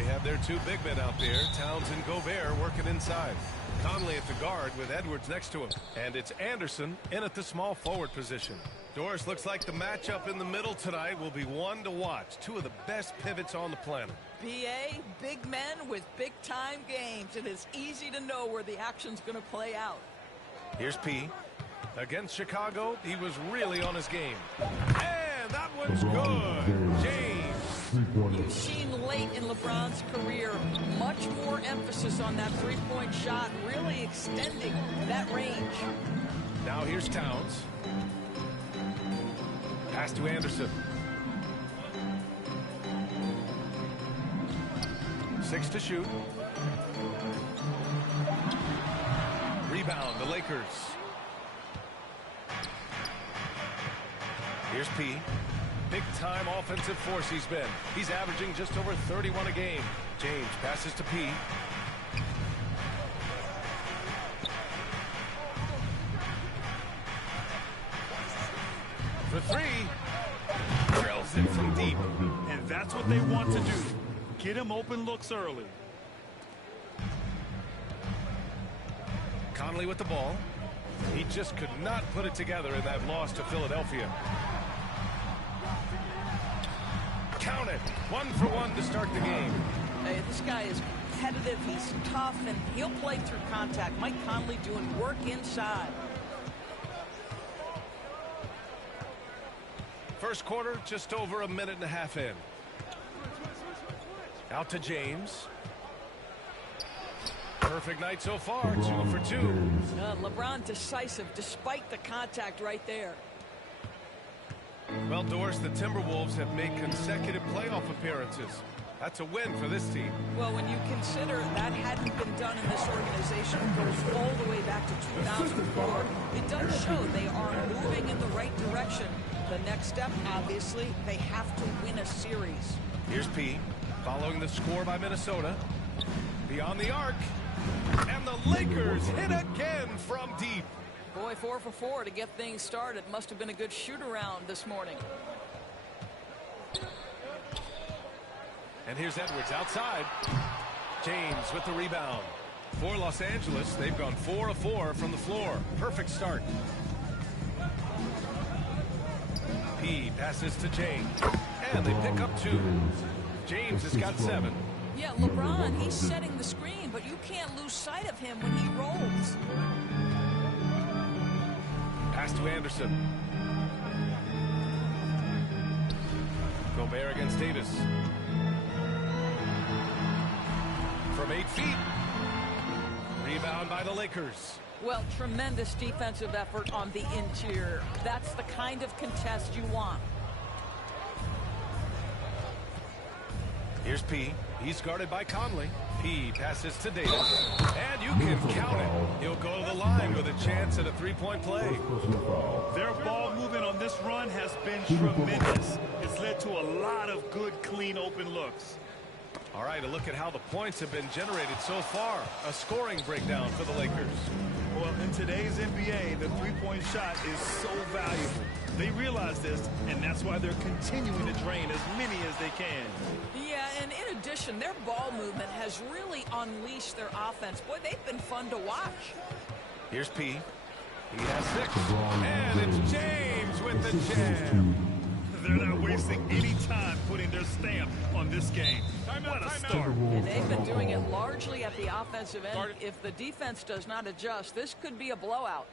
They have their two big men out there, Towns and Gobert, working inside. Conley at the guard with Edwards next to him. And it's Anderson in at the small forward position. Doris, looks like the matchup in the middle tonight will be one to watch. Two of the best pivots on the planet. BA, big men with big-time games. It is easy to know where the action's going to play out. Here's P. Against Chicago, he was really on his game. And that one's good. James. You've seen late in LeBron's career much more emphasis on that three-point shot, really extending that range. Now here's Towns. Pass to Anderson. 6 to shoot. Rebound, the Lakers. Here's P. Big-time offensive force he's been. He's averaging just over 31 a game. James passes to P. For three. Drills it from deep. And that's what they want to do. Get him open looks early. Conley with the ball. He just could not put it together in that loss to Philadelphia. Count it. 1 for 1 to start the game. Hey, this guy is competitive. He's tough, and he'll play through contact. Mike Conley doing work inside. First quarter, just over a minute and a half in. Out to James. Perfect night so far, 2 for 2. LeBron decisive despite the contact right there. Well, Doris, the Timberwolves have made consecutive playoff appearances. That's a win for this team. Well, when you consider that hadn't been done in this organization, it goes all the way back to 2004, it does show they are moving in the right direction. The next step, obviously, they have to win a series. Here's P, following the score by Minnesota. Beyond the arc. And the Lakers hit again from deep. Boy, 4 for 4 to get things started. Must have been a good shoot-around this morning. And here's Edwards outside. James with the rebound. For Los Angeles, they've gone 4 of 4 from the floor. Perfect start. P passes to James. And they pick up 2. James has got 7. Yeah, LeBron, he's setting the screen, but you can't lose sight of him when he rolls. Pass to Anderson. Gobert against Davis. From 8 feet. Rebound by the Lakers. Well, tremendous defensive effort on the interior. That's the kind of contest you want. Here's P. He's guarded by Conley. P passes to Davis. And you can count it. He'll go to the line with a chance at a three-point play. Their ball movement on this run has been tremendous. It's led to a lot of good, clean, open looks. All right, a look at how the points have been generated so far. A scoring breakdown for the Lakers. Well, in today's NBA, the three-point shot is so valuable. They realize this, and that's why they're continuing to drain as many as they can. Yeah, and in addition, their ball movement has really unleashed their offense. Boy, they've been fun to watch. Here's P. He has 6. And it's James with the jam. They're not wasting any time putting their stamp on this game. What a start. And they've been doing it largely at the offensive end. If the defense does not adjust, this could be a blowout.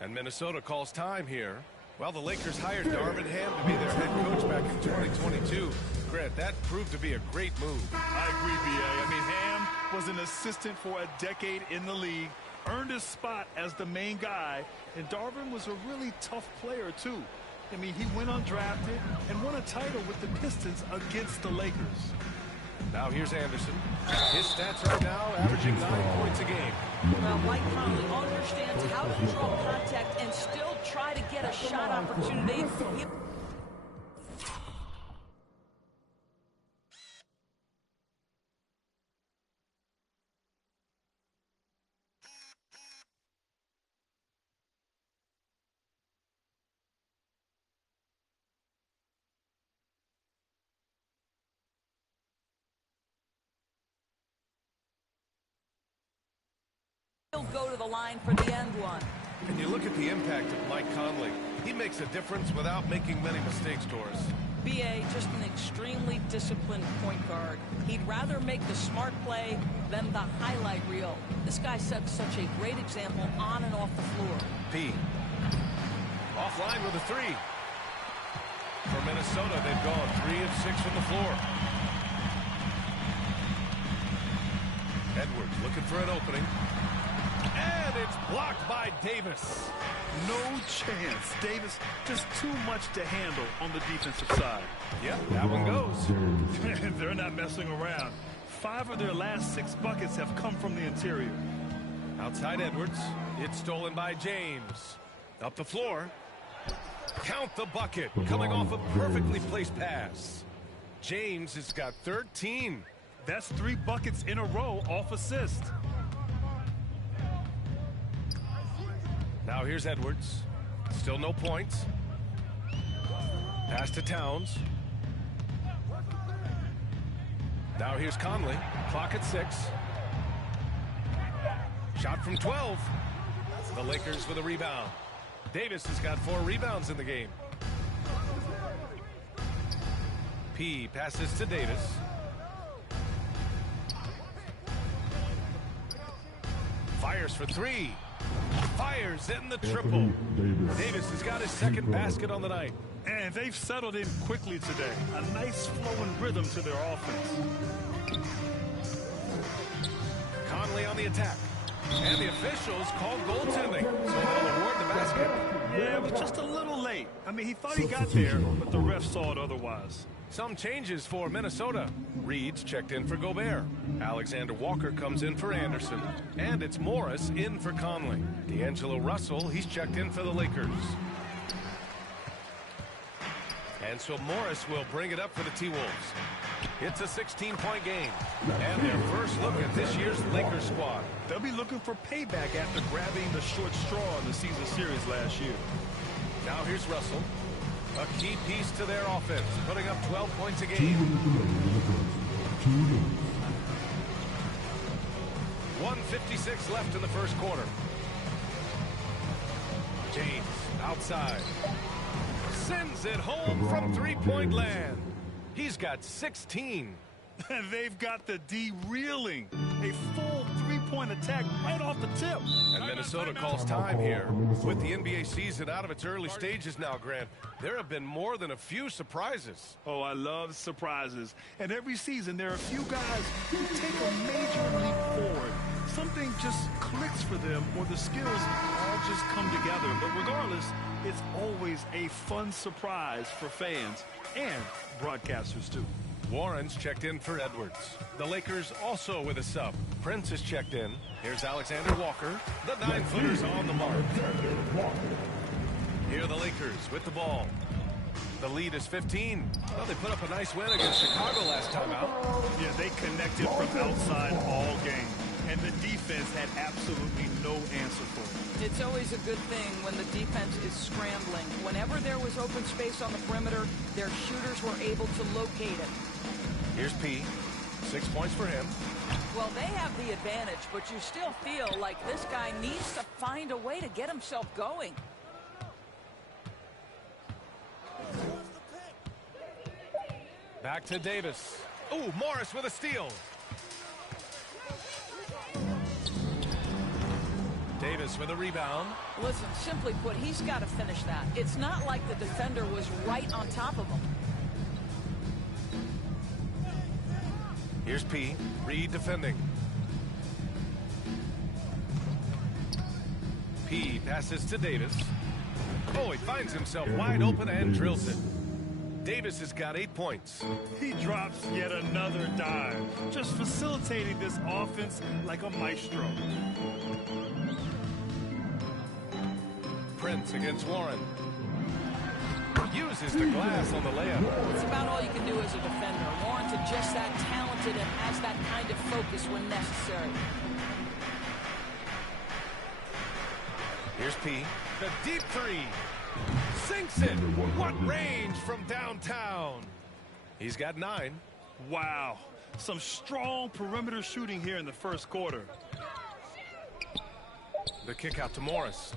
And Minnesota calls time here. Well, the Lakers hired Darvin Ham to be their head coach back in 2022. Grant, that proved to be a great move. I agree, B.A. I mean, Ham was an assistant for a decade in the league, earned his spot as the main guy, and Darvin was a really tough player, too. I mean, he went undrafted and won a title with the Pistons against the Lakers. Now here's Anderson. His stats right now averaging 9 points a game. Well, Mike Conley understands how to draw contact and still try to get a shot opportunity. go to the line for the end one. And you look at the impact of Mike Conley. He makes a difference without making many mistakes, Doris. B.A. just an extremely disciplined point guard. He'd rather make the smart play than the highlight reel. This guy sets such a great example on and off the floor. P. Offline with a three. For Minnesota, they've gone 3 of 6 from the floor. Edwards looking for an opening. And it's blocked by Davis. No chance. Davis just too much to handle on the defensive side. Yep, that one goes. They're not messing around. 5 of their last 6 buckets have come from the interior. Outside Edwards. It's stolen by James. Up the floor. Count the bucket. Coming off a perfectly placed pass. James has got 13. That's 3 buckets in a row off assist. Now here's Edwards. Still no points. Pass to Towns. Now here's Conley. Clock at 6. Shot from 12. The Lakers with a rebound. Davis has got 4 rebounds in the game. P passes to Davis. Fires for 3. Fires in the triple. Davis has got his second basket on the night. And they've settled in quickly today. A nice flowing rhythm to their offense. Conley on the attack. And the officials called goaltending, so they'll award the basket. Yeah, it was just a little late. I mean, he thought he got there, but the ref saw it otherwise. Some changes for Minnesota. Reed's checked in for Gobert. Alexander Walker comes in for Anderson. And it's Morris in for Conley. D'Angelo Russell, he's checked in for the Lakers. And so Morris will bring it up for the T-Wolves. It's a 16-point game. And their first look at this year's Lakers squad. They'll be looking for payback after grabbing the short straw in the season series last year. Now here's Russell. A key piece to their offense, putting up 12 points a game. 1:56 left in the first quarter. James outside. Sends it home from three-point land. He's got 16. And they've got the D reeling. A full three-point attack right off the tip. And Minnesota calls time here. With the NBA season out of its early stages now, Grant, there have been more than a few surprises. Oh, I love surprises. And every season there are a few guys who take a major leap forward. Something just clicks for them, or the skills all just come together. But regardless, it's always a fun surprise for fans and broadcasters too. Warren's checked in for Edwards. The Lakers also with a sub. Prince is checked in. Here's Alexander Walker. The 9-footer's on the mark. Here are the Lakers with the ball. The lead is 15. Well, they put up a nice win against Chicago last time out. Yeah, they connected from outside all game. And the defense had absolutely no answer for it. It's always a good thing when the defense is scrambling. Whenever there was open space on the perimeter, their shooters were able to locate it. Here's P. 6 points for him. Well, they have the advantage, but you still feel like this guy needs to find a way to get himself going. Back to Davis. Ooh, Morris with a steal. Davis with a rebound. Listen, simply put, he's got to finish that. It's not like the defender was right on top of him. Here's P. Reed defending. P passes to Davis. Oh, he finds himself wide open and drills it. Davis has got 8 points. He drops yet another dive, just facilitating this offense like a maestro. Prince against Warren. Uses the glass on the layup. It's about all you can do as a defender. Warren's just that talented and has that kind of focus when necessary. Here's P. The deep three. Sinks it. What range from downtown. He's got 9. Wow. Some strong perimeter shooting here in the first quarter. The kick out to Morris.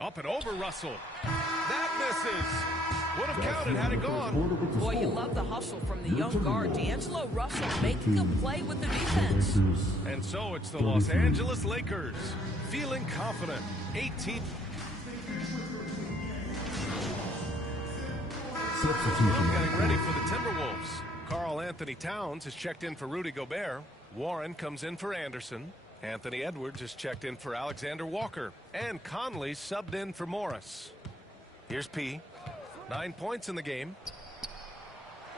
Up and over Russell. That misses. Would have counted had it gone. Boy, you love the hustle from the young guard. D'Angelo Russell making a play with the defense. And so it's the Los Angeles Lakers feeling confident. 18th. Getting ready for the Timberwolves. Karl Anthony Towns has checked in for Rudy Gobert. Warren comes in for Anderson. Anthony Edwards has checked in for Alexander Walker. And Conley subbed in for Morris. Here's P. 9 points in the game.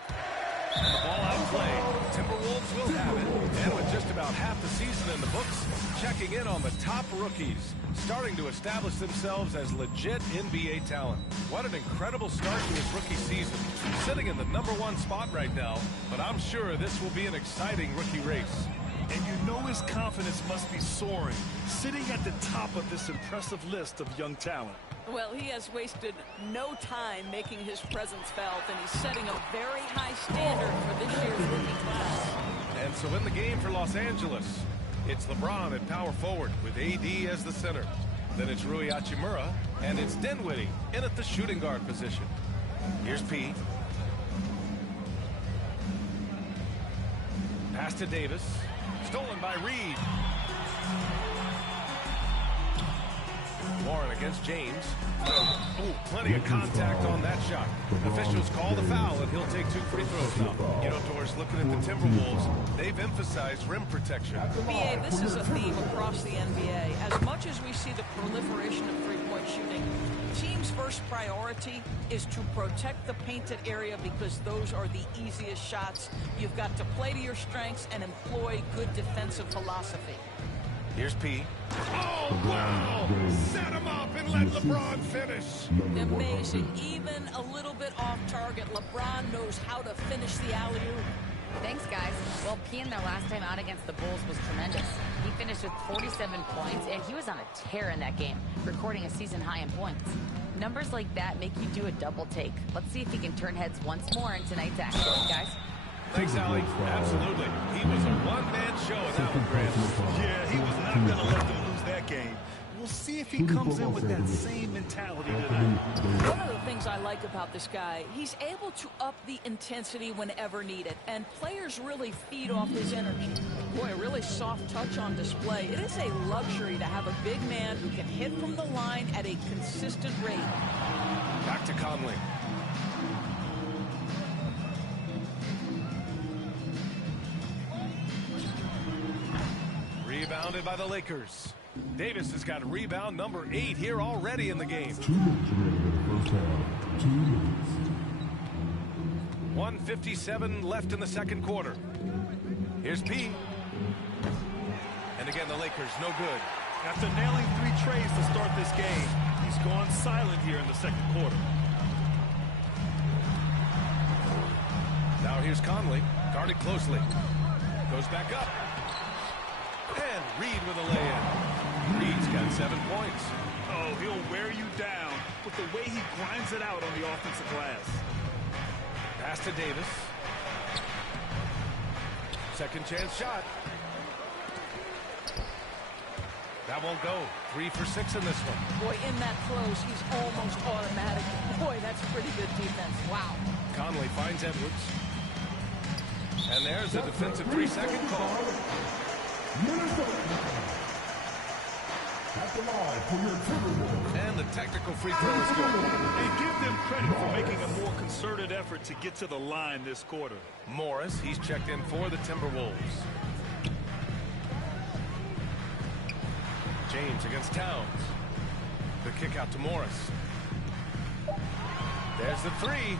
And the ball outplayed. Timberwolves will have it. And with just about half the season in the books, checking in on the top rookies, starting to establish themselves as legit NBA talent. What an incredible start to his rookie season. Sitting in the #1 spot right now, but I'm sure this will be an exciting rookie race. And you know his confidence must be soaring, sitting at the top of this impressive list of young talent. Well, he has wasted no time making his presence felt, and he's setting a very high standard for this year's rookie class. And so in the game for Los Angeles, it's LeBron at power forward with AD as the center. Then it's Rui Hachimura, and it's Dinwiddie in at the shooting guard position. Here's P. Pass to Davis. Stolen by Reed. Warren against James. Oh, plenty of contact on that shot. Officials call the foul, and he'll take 2 free throws now. You know, Doris, looking at the Timberwolves, they've emphasized rim protection. BA, this is a theme across the NBA. As much as we see the proliferation of three-point shooting, team's first priority is to protect the painted area because those are the easiest shots. You've got to play to your strengths and employ good defensive philosophy. Here's P. Oh, wow! Set him up and let LeBron finish. Amazing. Even a little bit off target, LeBron knows how to finish the alley-oop. Thanks, guys. Well, P in their last time out against the Bulls was tremendous. He finished with 47 points, and he was on a tear in that game, recording a season high in points. Numbers like that make you do a double take. Let's see if he can turn heads once more in tonight's action, guys. Thanks, Allie. Absolutely. He was a one-man show in that one, Grant. Yeah, he was not going to let them lose that game. We'll see if he comes in with that same mentality tonight. One of the things I like about this guy, he's able to up the intensity whenever needed, and players really feed off his energy. Boy, a really soft touch on display. It is a luxury to have a big man who can hit from the line at a consistent rate. Back to Conley. Rebounded by the Lakers. Davis has got rebound number 8 here already in the game. 2 minutes remaining in the first half. 2 minutes. 1:57 left in the second quarter. Here's P. And again, the Lakers no good. After nailing 3 trays to start this game, he's gone silent here in the second quarter. Now here's Conley, guarded closely. Goes back up. And Reed with a lay-in. Reed's got 7 points. Oh, he'll wear you down with the way he grinds it out on the offensive glass. Pass to Davis. Second chance shot. That won't go. 3 for 6 in this one. Boy, in that close, he's almost automatic. Boy, that's pretty good defense. Wow. Conley finds Edwards. And there's a defensive 3-second call. And the technical free throw is good. And give them credit for making a more concerted effort to get to the line this quarter. Morris, he's checked in for the Timberwolves. James against Towns. The kick out to Morris. There's the 3.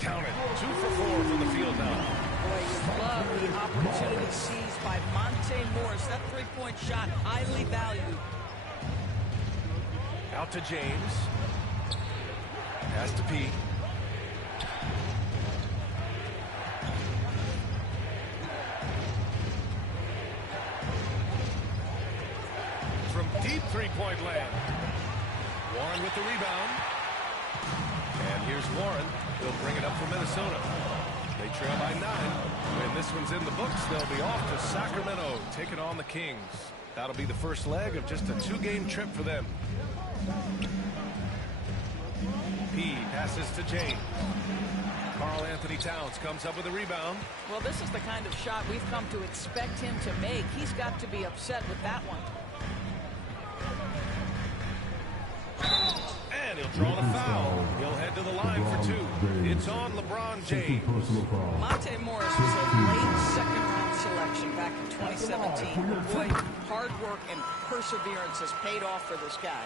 Count it. 2 for 4 from the field now. Boy, you love the opportunity seized by Monte Morris. That three-point shot, highly valued. Out to James. Pass to P. From deep three-point land. Warren with the rebound. And here's Warren. He'll bring it up for Minnesota. They trail by 9. When this one's in the books, they'll be off to Sacramento, taking on the Kings. That'll be the first leg of just a 2-game trip for them. P passes to James. Karl Anthony Towns comes up with a rebound. Well, this is the kind of shot we've come to expect him to make. He's got to be upset with that one. And he'll draw the foul. He'll head to the line for 2. It's on LeBron James. Monte Morris was a late second-round selection back in 2017. Boy, hard work and perseverance has paid off for this guy.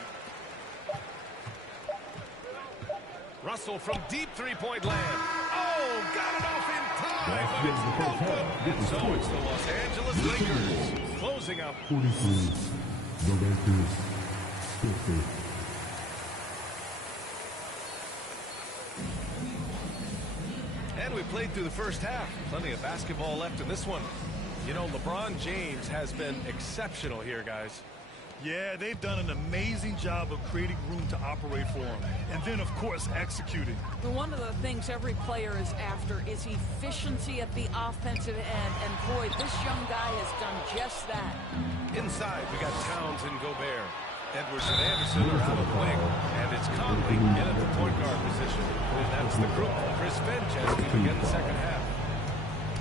Russell from deep three-point land. Oh, got it off in time, but it's no good. And so it's the Los Angeles Lakers closing out. 43, the Lakers 50. And we played through the first half. Plenty of basketball left in this one. You know, LeBron James has been exceptional here, guys. Yeah, they've done an amazing job of creating room to operate for him. And then, of course, executing. One of the things every player is after is efficiency at the offensive end. And boy, this young guy has done just that. Inside, we got Towns and Gobert. Edwards and Anderson are out of the wing. And it's Conley in at the point guard position. And that's the group for his bench as we begin the second half.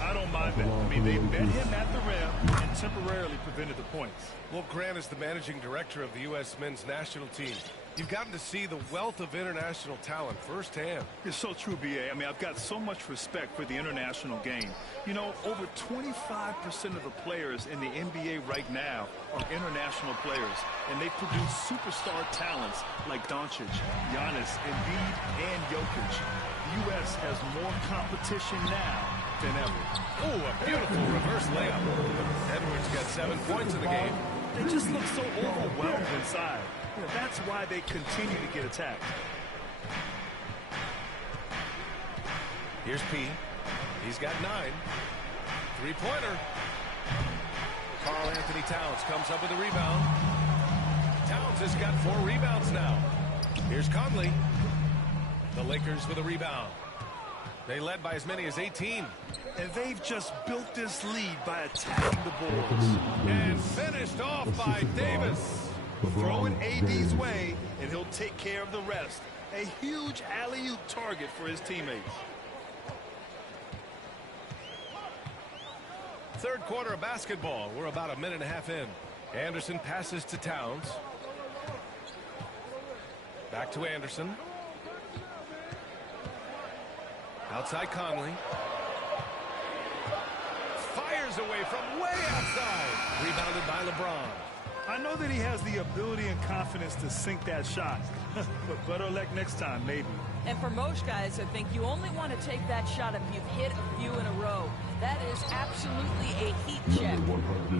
I don't mind that. I mean, they met him at the rim and temporarily prevented the points. Well, Grant is the managing director of the U.S. men's national team. You've gotten to see the wealth of international talent firsthand. It's so true, B.A. I mean, I've got so much respect for the international game. You know, over 25% of the players in the NBA right now are international players, and they produce superstar talents like Doncic, Giannis, Embiid, and Jokic. The U.S. has more competition now than ever. Oh, a beautiful reverse layup. Edwards got 7 points in the game. They just look so overwhelmed inside. You know, that's why they continue to get attacked. Here's P. He's got 9. Three-pointer. Karl Anthony Towns comes up with a rebound. Towns has got 4 rebounds now. Here's Conley. The Lakers with a rebound. They led by as many as 18. And they've just built this lead by attacking the boards. And finished off by Davis. Throwing AD's way, and he'll take care of the rest. A huge alley-oop target for his teammates. Third quarter of basketball. We're about a minute and a half in. Anderson passes to Towns. Back to Anderson. Outside Conley. Fires away from way outside. Rebounded by LeBron. I know that he has the ability and confidence to sink that shot. But better luck next time, maybe. And for most guys, I think you only want to take that shot if you've hit a few in a row. That is absolutely a heat check.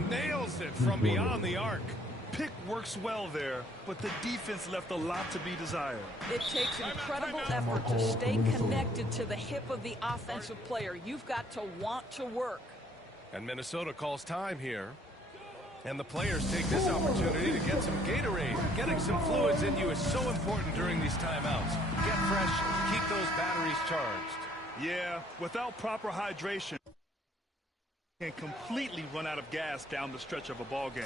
Nails it from beyond the arc. Pick works well there, but the defense left a lot to be desired. It takes incredible effort to stay connected to the hip of the offensive player. You've got to want to work. And Minnesota calls time here. And the players take this opportunity to get some Gatorade. Getting some fluids in you is so important during these timeouts. Get fresh, keep those batteries charged. Yeah, without proper hydration, can completely run out of gas down the stretch of a ball game.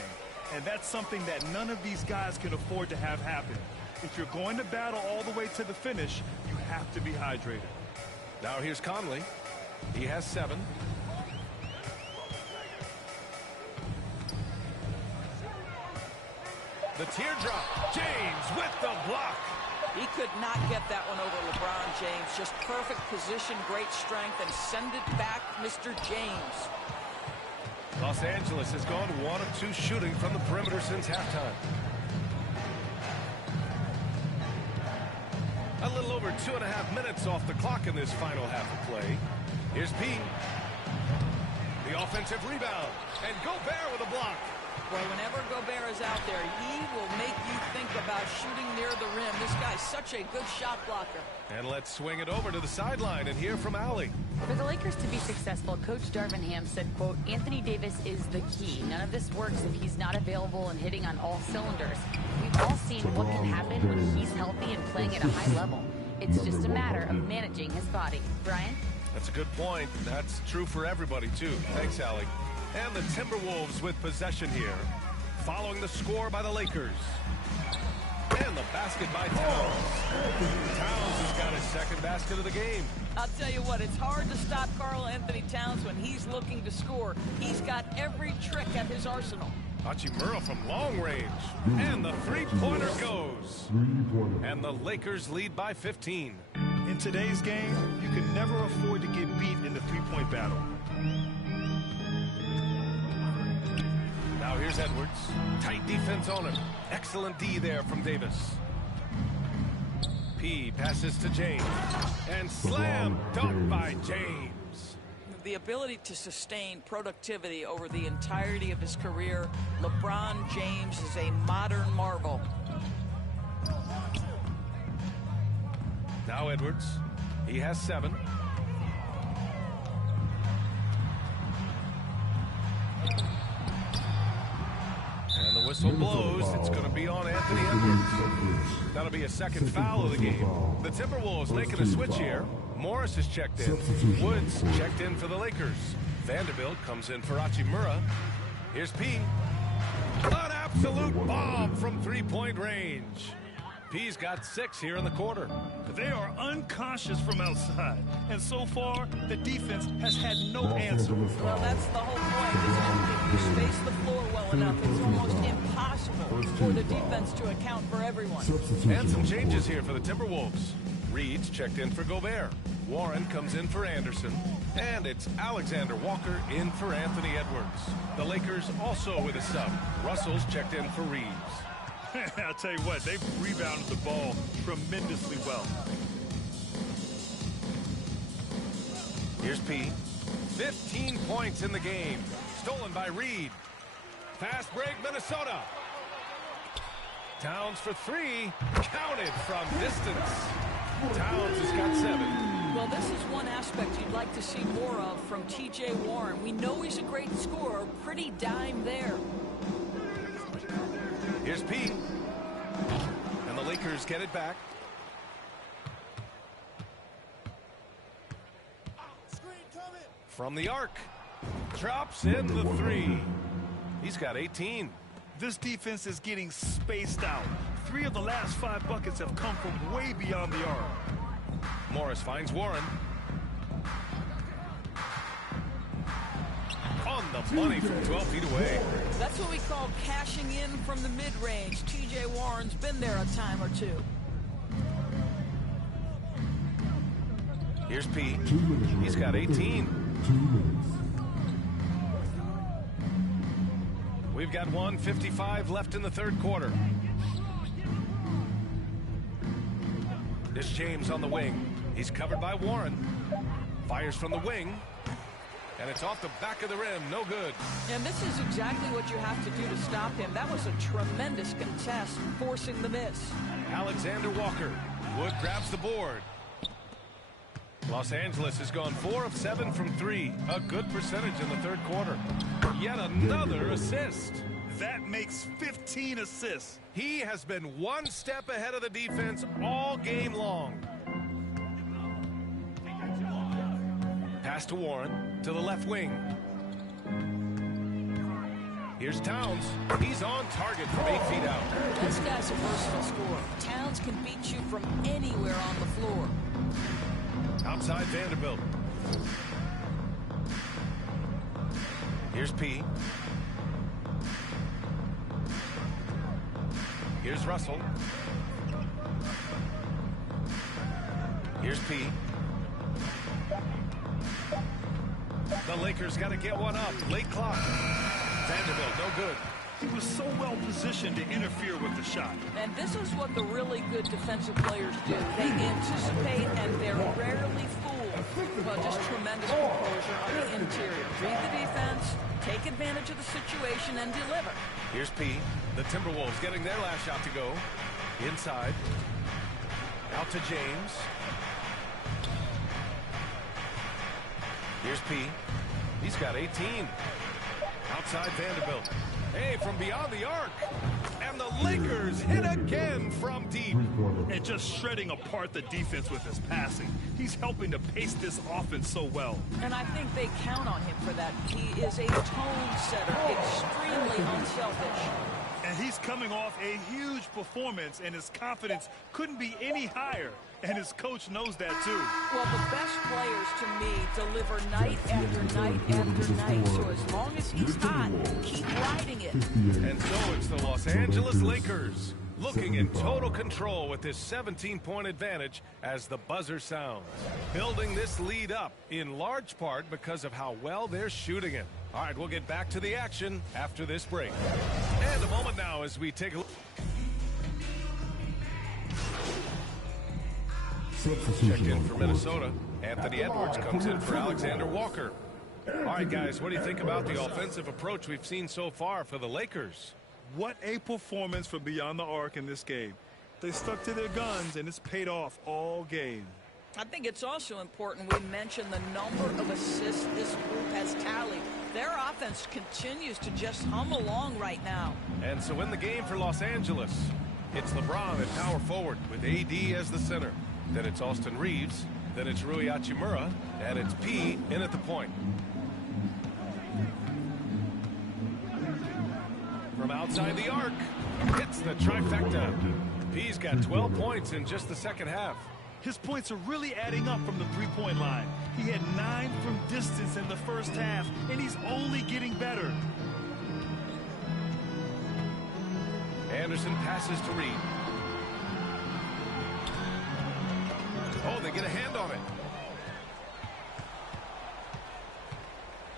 And that's something that none of these guys can afford to have happen. If you're going to battle all the way to the finish, you have to be hydrated. Now here's Conley. He has 7. The teardrop. James with the block. He could not get that one over LeBron James. Just perfect position, great strength, and send it back, Mr. James. Los Angeles has gone 1 of 2 shooting from the perimeter since halftime. A little over 2.5 minutes off the clock in this final half of play. Here's P. The offensive rebound. And Gobert with a block. Boy, whenever Gobert is out there, he will make you think about shooting near the rim. This guy's such a good shot blocker. And let's swing it over to the sideline and hear from Allie. For the Lakers to be successful, Coach Darvin Ham said, quote, Anthony Davis is the key. None of this works if he's not available and hitting on all cylinders. We've all seen what can happen when he's healthy and playing at a high level. It's just a matter of managing his body. Brian? That's a good point. That's true for everybody, too. Thanks, Allie. And the Timberwolves with possession here. following the score by the Lakers. And the basket by Towns. Towns has got his second basket of the game. I'll tell you what, it's hard to stop Karl Anthony Towns when he's looking to score. He's got every trick at his arsenal. Hachimura from long range. And the three-pointer goes. And the Lakers lead by 15. In today's game, you can never afford to get beat in the three-point battle. Now here's Edwards. Tight defense on him. Excellent D there from Davis. P passes to James. And slam dunk by James. The ability to sustain productivity over the entirety of his career, LeBron James is a modern marvel. Now Edwards. He has 7. And the whistle blows. It's going to be on Anthony Edwards. That'll be a second foul of the game. The Timberwolves making a switch here. Morris is checked in. Woods checked in for the Lakers. Vanderbilt comes in for Hachimura. Here's P. An absolute bomb from three-point range. P's got 6 here in the quarter. They are unconscious from outside, and so far, the defense has had no answer. Well, that's the whole point, isn't it? If you space the floor well enough, it's almost impossible for the defense to account for everyone. And some changes here for the Timberwolves. Reed's checked in for Gobert. Warren comes in for Anderson. And it's Alexander Walker in for Anthony Edwards. The Lakers also with a sub. Russell's checked in for Reeves. I'll tell you what, they've rebounded the ball tremendously well. Here's P. 15 points in the game. Stolen by Reed. Fast break, Minnesota. Towns for 3. Counted from distance. Towns has got 7. Well, this is one aspect you'd like to see more of from T.J. Warren. We know he's a great scorer. Pretty dime there. Here's P. And the Lakers get it back. From the arc. Drops in the 3. He's got 18. This defense is getting spaced out. 3 of the last 5 buckets have come from way beyond the arc. Morris finds Warren. On the money from 12 feet away. That's what we call cashing in from the mid-range. T.J. Warren's been there a time or two. Here's P. He's got 18. We've got 1:55 left in the third quarter. This James on the wing. He's covered by Warren. Fires from the wing. And it's off the back of the rim. No good. And this is exactly what you have to do to stop him. That was a tremendous contest, forcing the miss. Alexander Walker. Wood grabs the board. Los Angeles has gone 4 of 7 from 3. A good percentage in the third quarter. Yet another assist. That makes 15 assists. He has been one step ahead of the defense all game long. Pass to Warren to the left wing. Here's Towns. He's on target from 8 feet out. This guy's a versatile scorer. Towns can beat you from anywhere on the floor. Outside Vanderbilt. Here's P. Here's Russell. Here's P. The Lakers got to get one up. Late clock. Vanderbilt, no good. He was so well positioned to interfere with the shot. And this is what the really good defensive players do. They anticipate and they're rarely fooled. Well, just tremendous composure on the interior. Read the defense, take advantage of the situation, and deliver. Here's P. The Timberwolves getting their last shot to go. Inside. Out to James. Here's P. He's got 18. Outside Vanderbilt. Hey, from beyond the arc. And the Lakers hit again from deep. And just shredding apart the defense with his passing. He's helping to pace this offense so well. And I think they count on him for that. He is a tone setter, extremely unselfish. And he's coming off a huge performance, and his confidence couldn't be any higher. And his coach knows that, too. Well, the best players, to me, deliver night after night after night. So as long as he's hot, keep riding it. And so it's the Los Angeles Lakers looking in total control with this 17-point advantage as the buzzer sounds. Building this lead up in large part because of how well they're shooting it. All right, we'll get back to the action after this break. And a moment now as we take a look. Checked in for Minnesota. Anthony Edwards comes in for Alexander Walker. All right, guys, what do you think about the offensive approach we've seen so far for the Lakers? What a performance from beyond the arc in this game. They stuck to their guns, and it's paid off all game. I think it's also important we mention the number of assists this group has tallied. Their offense continues to just hum along right now. And so in the game for Los Angeles, it's LeBron at power forward with AD as the center. Then it's Austin Reeves. Then it's Rui Hachimura. And it's P in at the point. From outside the arc, hits the trifecta. P's got 12 points in just the second half. His points are really adding up from the three-point line. He had 9 from distance in the first half, and he's only getting better. Anderson passes to Reed. Oh, they get a hand on it.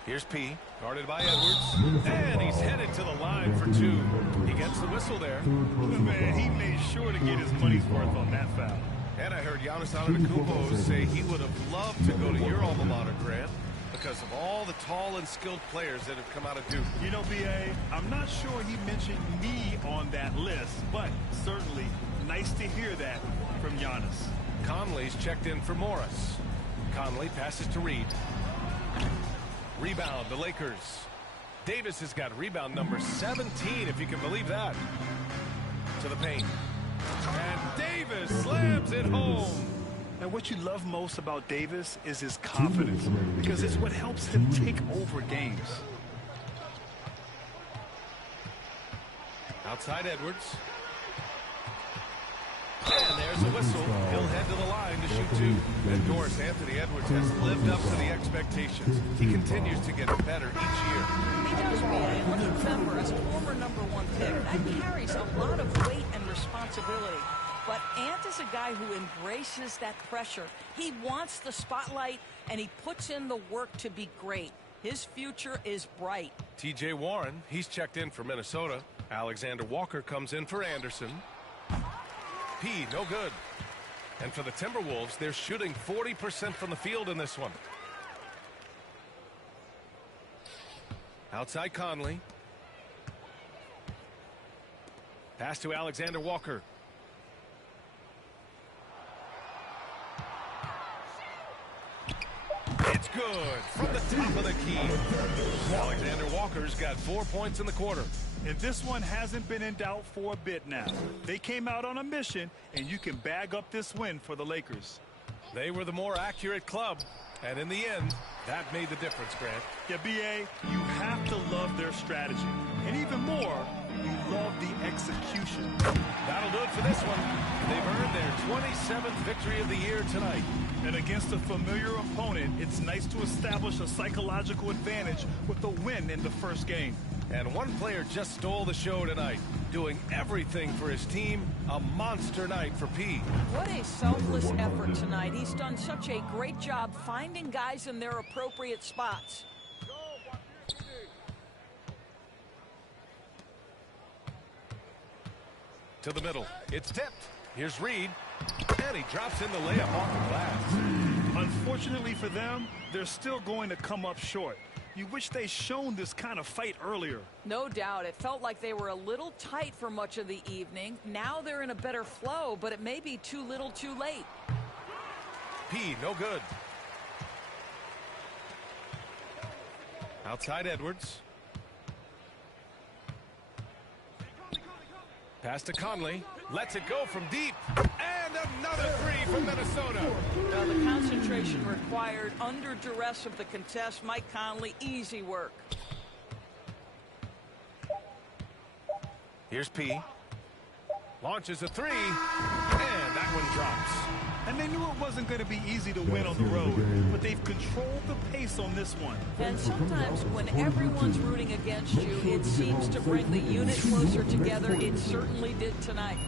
Here's P, guarded by Edwards. And he's headed to the line for 2. He gets the whistle there. Man, he made sure to get his money's worth on that foul. And I heard Giannis Antetokounmpo say he would have loved to go to your alma mater, Grant, because of all the tall and skilled players that have come out of Duke. You know, B.A., I'm not sure he mentioned me on that list, but certainly nice to hear that from Giannis. Conley's checked in for Morris. Conley passes to Reed. Rebound, the Lakers. Davis has got rebound number 17, if you can believe that. To the paint. And Davis slams it home. And what you love most about Davis is his confidence, because it's what helps him take over games. Outside Edwards. And there's a whistle. He'll head to the line to shoot 2. And Doris Anthony Edwards has lived up to the expectations. He continues to get better each year. He does, and let's remember, as a former #1 pick, that carries a lot of weight and responsibility. But Ant is a guy who embraces that pressure. He wants the spotlight, and he puts in the work to be great. His future is bright. T.J. Warren, he's checked in for Minnesota. Alexander Walker comes in for Anderson. P, no good. And for the Timberwolves, they're shooting 40% from the field in this one. Outside Conley. Pass to Alexander Walker. It's good from the top of the key. Alexander Walker's got 4 points in the quarter. And this one hasn't been in doubt for a bit now. They came out on a mission, and you can bag up this win for the Lakers. They were the more accurate club, and in the end, that made the difference, Grant. Yeah, B.A., you have to love their strategy. And even more, you love the execution. That'll do it for this one. They've earned their 27th victory of the year tonight. And against a familiar opponent, it's nice to establish a psychological advantage with a win in the first game. And one player just stole the show tonight, doing everything for his team. A monster night for P. What a selfless effort tonight. He's done such a great job finding guys in their appropriate spots. To the middle. It's tipped. Here's Reed. And he drops in the layup off the glass. Unfortunately for them, they're still going to come up short. You wish they'd shown this kind of fight earlier. No doubt. It felt like they were a little tight for much of the evening. Now they're in a better flow, but it may be too little too late. P, no good. Outside Edwards. Pass to Conley. Lets it go from deep. And another three from Minnesota. The concentration required under duress of the contest. Mike Conley, easy work. Here's P. Launches a three. And that one drops. And they knew it wasn't going to be easy to win on the road, but they've controlled the pace on this one. And sometimes when everyone's rooting against you, it seems to bring the unit closer together. It certainly did tonight.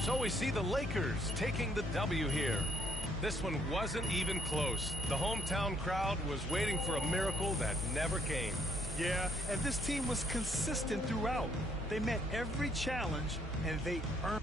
So we see the Lakers taking the W here. This one wasn't even close. The hometown crowd was waiting for a miracle that never came. Yeah, and this team was consistent throughout. They met every challenge, and they earned.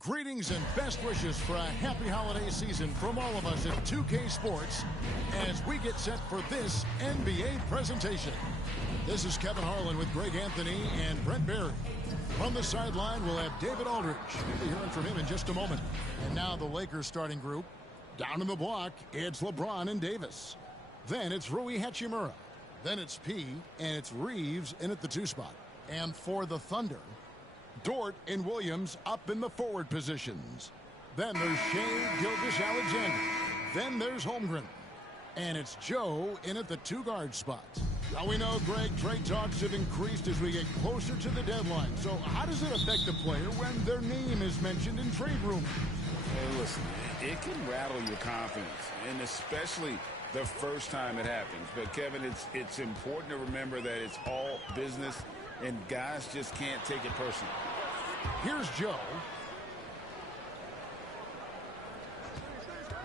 Greetings and best wishes for a happy holiday season from all of us at 2K Sports as we get set for this NBA presentation. This is Kevin Harlan with Greg Anthony and Brent Barry. From the sideline, we'll have David Aldridge. We'll be hearing from him in just a moment. And now the Lakers starting group. Down in the block, it's LeBron and Davis. Then it's Rui Hachimura. Then it's P, and it's Reeves in at the 2 spot. And for the Thunder, Dort and Williams up in the forward positions. Then there's Shea Gilgeous-Alexander. Then there's Holmgren. And it's Joe in at the 2 guard spots. Now we know, Greg, trade talks have increased as we get closer to the deadline. So how does it affect a player when their name is mentioned in trade rumors? Hey, listen, it can rattle your confidence, and especially the first time it happens. But, Kevin, it's important to remember that it's all business, and guys just can't take it personally. Here's Joe.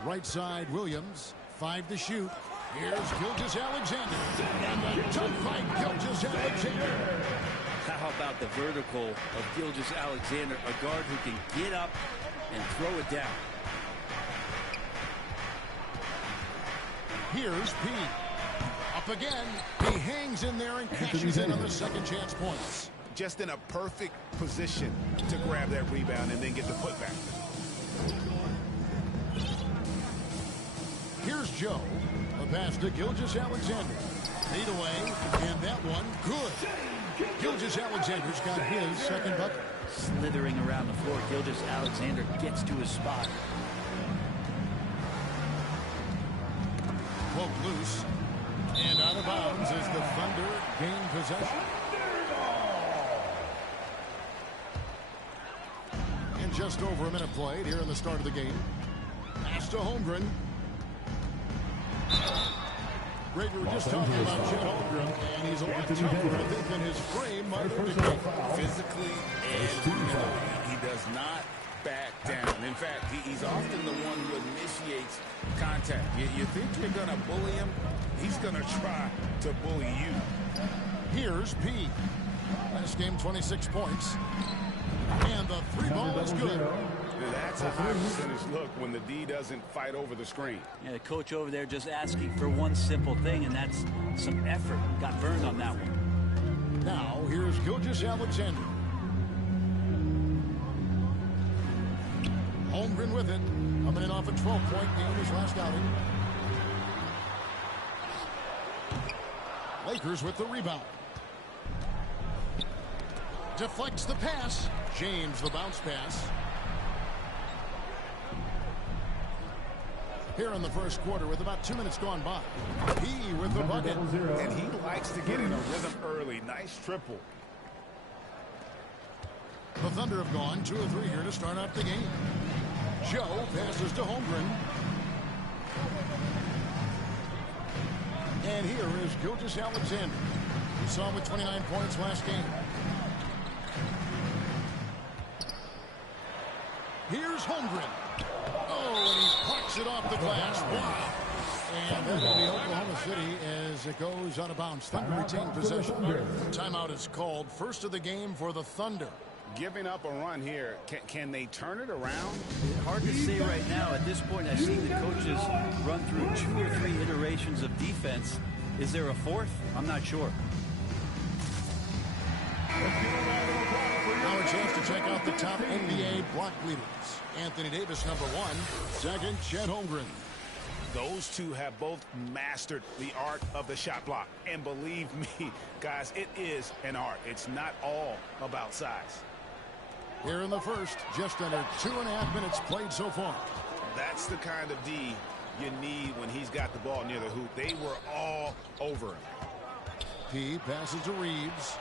Right side, Williams. 5 to shoot. Here's Gilgeous-Alexander. And the tough fight, Gilgeous-Alexander. How about the vertical of Gilgeous-Alexander, a guard who can get up and throw it down. Here's P. Up again. He hangs in there and cashes in on the second chance points. Just in a perfect position to grab that rebound and then get the putback. Here's Joe. A pass to Gilgeous-Alexander. Fade away, and that one good. Gilgeous-Alexander's got his second bucket. Slithering around the floor, Gilgeous-Alexander gets to his spot. Poked loose. And out of bounds as the Thunder gain possession. And just over a minute played here in the start of the game. Pass to Holmgren. Greg, we were just talking about Chet Holmgren, and he's a lot tougher, I think, than his frame might indicate. Physically and mentally, he does not back down. In fact, he's often the one who initiates contact. You think you're going to bully him, he's going to try to bully you. Here's P. Last game, 26 points. And the 3 ball is good. That's a high percentage look when the D doesn't fight over the screen. Yeah, the coach over there just asking for one simple thing, and that's some effort. Got burned on that one. Now, here's Gilgeous-Alexander. Holmgren with it. Coming in off a 12-point game his last outing. Lakers with the rebound. Deflects the pass. James the bounce pass. Here in the first quarter with about 2 minutes gone by. He with the bucket. And he likes to get in a rhythm early. Nice triple. The Thunder have gone 2 of 3 here to start out the game. Joe passes to Holmgren. And here is Gilgeous-Alexander. We saw him with 29 points last game. Here's Holmgren. Oh, and he pucks it off the glass. Wow. And that'll be Oklahoma City as it goes out of bounds. Thunder retain possession. Timeout is called. First of the game for the Thunder. Giving up a run here. Can they turn it around? Hard to say right now. At this point, I've seen the coaches run through 2 or 3 iterations of defense. Is there a fourth? I'm not sure. Now a chance to check out the top NBA block leaders. Anthony Davis, number 1. Second, Chet Holmgren. Those two have both mastered the art of the shot block. And believe me, guys, it is an art. It's not all about size. Here in the first, just under 2.5 minutes played so far. That's the kind of D you need when he's got the ball near the hoop. They were all over him. P passes to Reeves.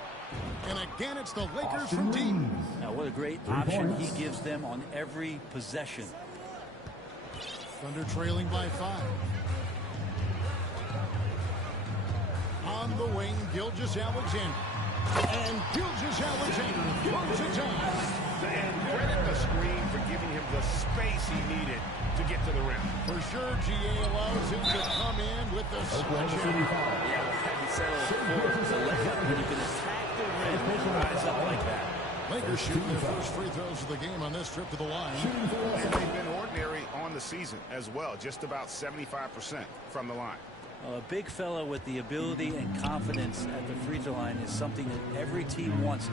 And again, it's the Lakers from deep. Now, what a great option he gives them on every possession. Thunder trailing by 5. On the wing, Gilgeous-Alexander. And Gilgeous-Alexander throws it down. And credit the screen for giving him the space he needed to get to the rim. For sure, GA allows him to come in with the sledgehammer. Yeah, he settled for the layup when you can attack the rim and rise up like that. Lakers shooting their first free throws of the game on this trip to the line. And they've been ordinary on the season as well, just about 75% from the line. A big fella with the ability and confidence at the free throw line is something that every team wants.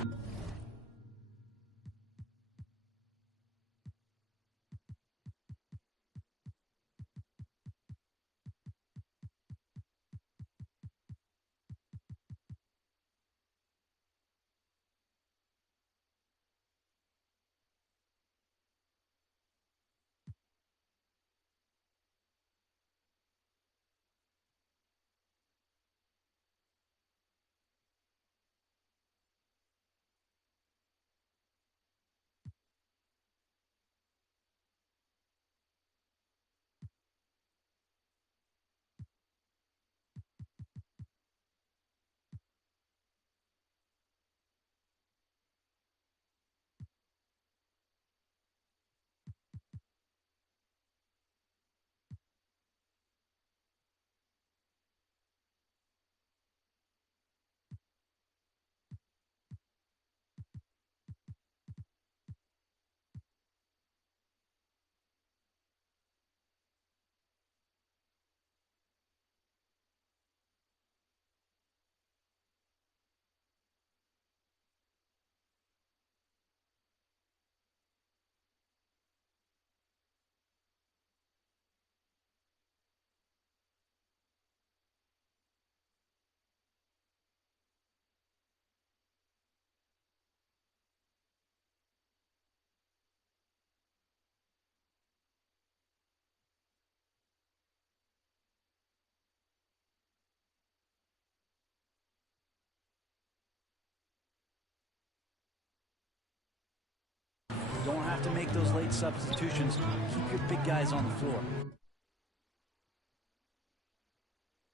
don't have to make those late substitutions. Keep your big guys on the floor.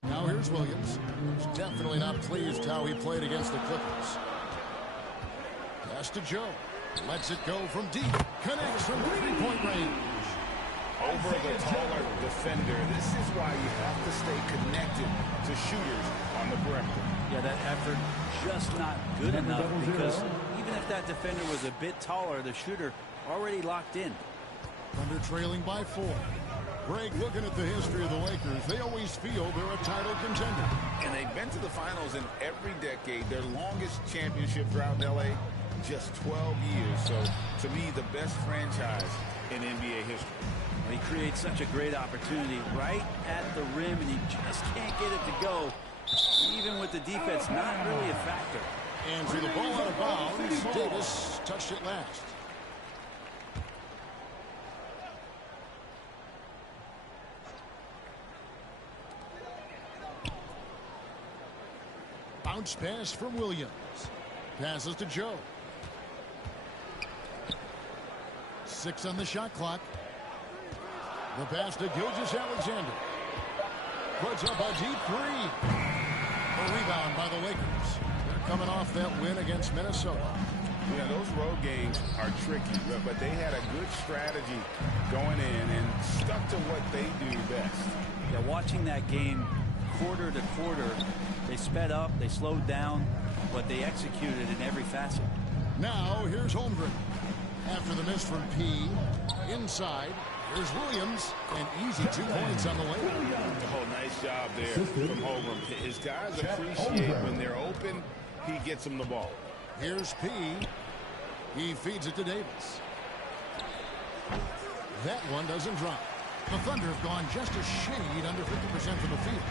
Now here's Williams. He's definitely not pleased how he played against the Clippers. Pass to Joe. Lets it go from deep. Connects from three-point range. Over the taller defender. This is why you have to stay connected to shooters on the perimeter. Yeah, that effort just not good enough, because even if that defender was a bit taller, the shooter already locked in. Thunder trailing by 4. Greg, looking at the history of the Lakers, they always feel they're a title contender. And they've been to the finals in every decade. Their longest championship drought in L.A., just 12 years. So, to me, the best franchise in NBA history. He creates such a great opportunity right at the rim, and he just can't get it to go. Even with the defense not really a factor. And through the ball out of bounds, Davis touched it last. Bounce pass from Williams. Passes to Joe. 6 on the shot clock. The pass to Gilgeous-Alexander. Puts up a deep 3. A rebound by the Lakers. They're coming off that win against Minnesota. Yeah, those road games are tricky, but they had a good strategy going in and stuck to what they do best. Yeah, watching that game quarter to quarter, they sped up, they slowed down, but they executed in every facet. Now here's Holmgren. After the miss from P, inside, here's Williams, and easy 2 points on the way. Oh, nice job there from Holmgren. His guys appreciate when they're open, he gets them the ball. Here's P. He feeds it to Davis. That one doesn't drop. The Thunder have gone just a shade under 50% from the field.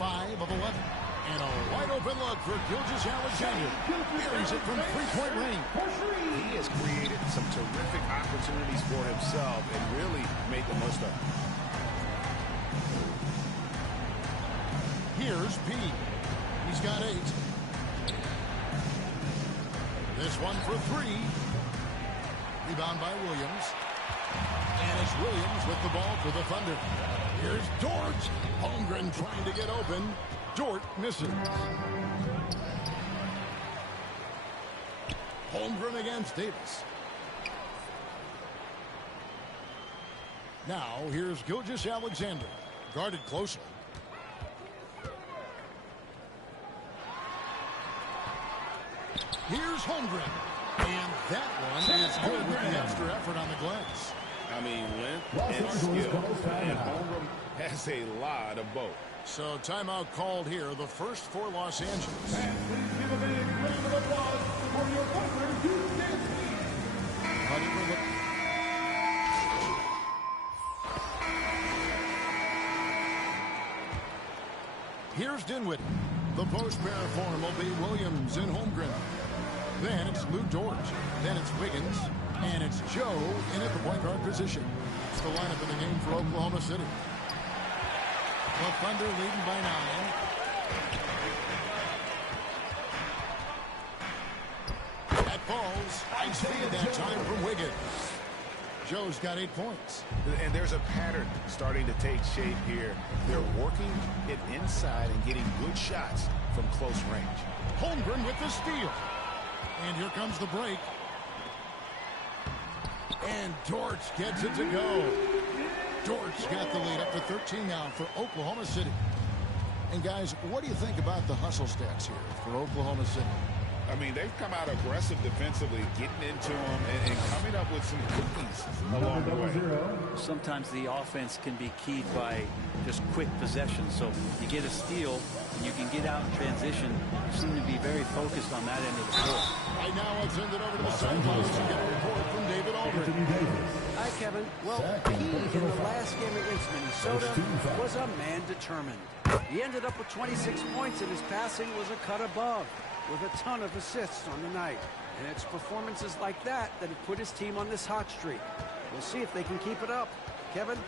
5 of 11. And a wide open look for Gilgeous-Alexander. Buries it from three-point range. He has created some terrific opportunities for himself and really made the most of it. Here's P. He's got 8. This one for 3. Rebound by Williams. And it's Williams with the ball for the Thunder. Here's Dort. Holmgren trying to get open. Dort misses. Holmgren against Davis. Now here's Gilgeous-Alexander. Guarded closely. Here's Holmgren. And that one is good with the extra effort on the glass. I mean, length and skill. And Holmgren has a lot of both. So timeout called here, the first for Los Angeles. And please give a big round of applause for your partner, Duke Davis. Here's Dinwiddie. The post pair form will be Williams and Holmgren. Then it's Lou Dort. Then it's Wiggins. And it's Joe in at the point guard position. It's the lineup in the game for Oklahoma City. The Thunder leading by 9. That falls. Nice feed that time from Wiggins. Joe's got 8 points. And there's a pattern starting to take shape here. They're working it inside and getting good shots from close range. Holmgren with the steal. And here comes the break. And Dort gets it to go. Dort's got the lead up to 13 now for Oklahoma City. And guys, what do you think about the hustle stats here for Oklahoma City? I mean, they've come out aggressive defensively, getting into them and coming up with some cookies along the way. Sometimes the offense can be keyed by just quick possession. So you get a steal and you can get out in transition. You seem to be very focused on that end of the court. Right now, let's send it over to the sidelines to get a report from David Aldridge. Hi, Kevin. Well, he in the last game against Minnesota was a man determined. He ended up with 26 points, and his passing was a cut above, with a ton of assists on the night. And it's performances like that that have put his team on this hot streak. We'll see if they can keep it up. Kevin?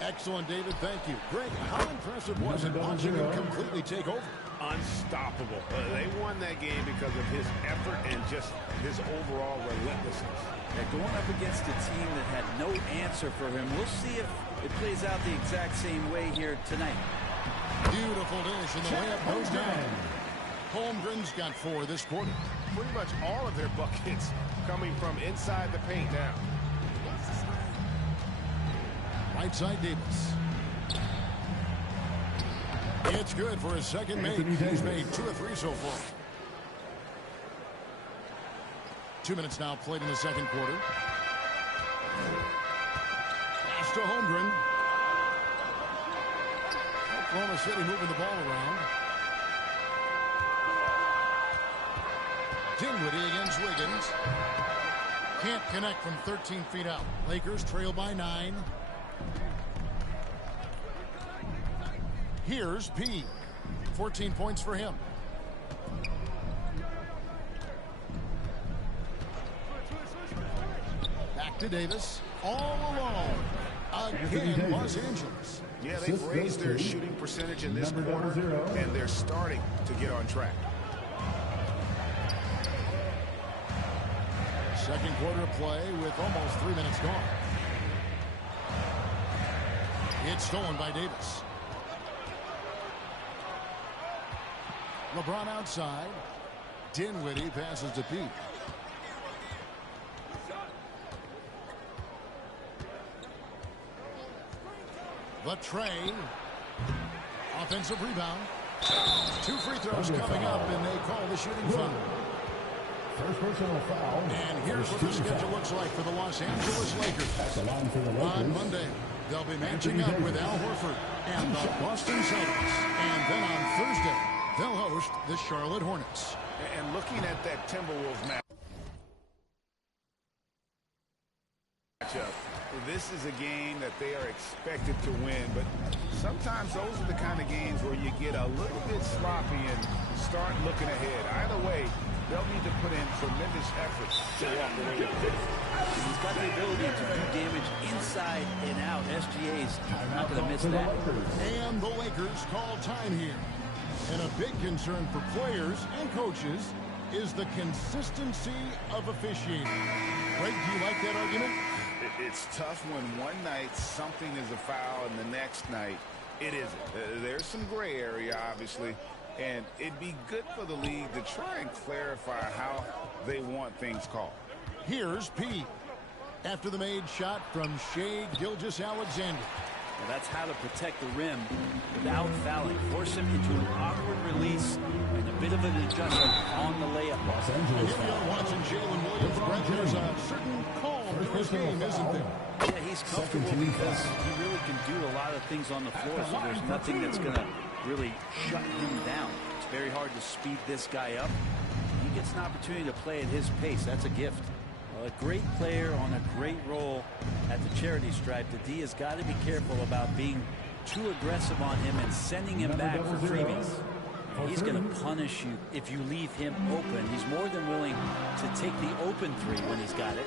Excellent, David. Thank you. Greg, how impressive was it watching him completely take over? Unstoppable. They won that game because of his effort and just his overall relentlessness. Going up against a team that had no answer for him. We'll see if it plays out the exact same way here tonight. Beautiful dish, and the layup goes down. Holmgren's got 4 this quarter. Pretty much all of their buckets coming from inside the paint now. Right side, Davis. It's good for his second make. He's made 2 of 3 so far. 2 minutes now played in the second quarter. Pass to Holmgren. Oklahoma City moving the ball around. Dinwiddie against Wiggins. Can't connect from 13 feet out. Lakers trail by 9. Here's P. 14 points for him. Back to Davis. All alone. Again, Los Angeles. Yeah, they've raised their shooting percentage in this quarter, and they're starting to get on track. Second quarter play with almost 3 minutes gone. It's stolen by Davis. LeBron outside. Dinwiddie passes to Pete. The tray. Offensive rebound. 2 free throws coming up, and they call the shooting foul. First personal foul. And here's what the schedule looks like for the Los Angeles Lakers. On Monday, they'll be matching up with Al Horford and the Boston Celtics. And then on Thursday, they'll host the Charlotte Hornets. And looking at that Timberwolves matchup, this is a game that they are expected to win, but sometimes those are the kind of games where you get a little bit sloppy and start looking ahead. Either way, they'll need to put in tremendous effort to walk away with it. He's got the ability to do damage inside and out. SGA's not going to miss that. And the Lakers call time here. And a big concern for players and coaches is the consistency of officiating. Greg, do you like that argument? It's tough when one night something is a foul and the next night it isn't. There's some gray area, obviously, and it'd be good for the league to try and clarify how they want things called. Here's P. After the made shot from Shai Gilgeous-Alexander. Well, that's how to protect the rim without fouling. Force him into an awkward release and a bit of an adjustment on the layup. And here we are watching Jalen Williams. Brett, there's a certain calm to his game, isn't there? Yeah, he's comfortable because he really can do a lot of things on the floor, so there's nothing that's going to really shut him down. It's very hard to speed this guy up. He gets an opportunity to play at his pace. That's a gift. A great player on a great role at the charity stripe. The D has got to be careful about being too aggressive on him and sending him back for freebies. He's going to punish you if you leave him open. He's more than willing to take the open three when he's got it.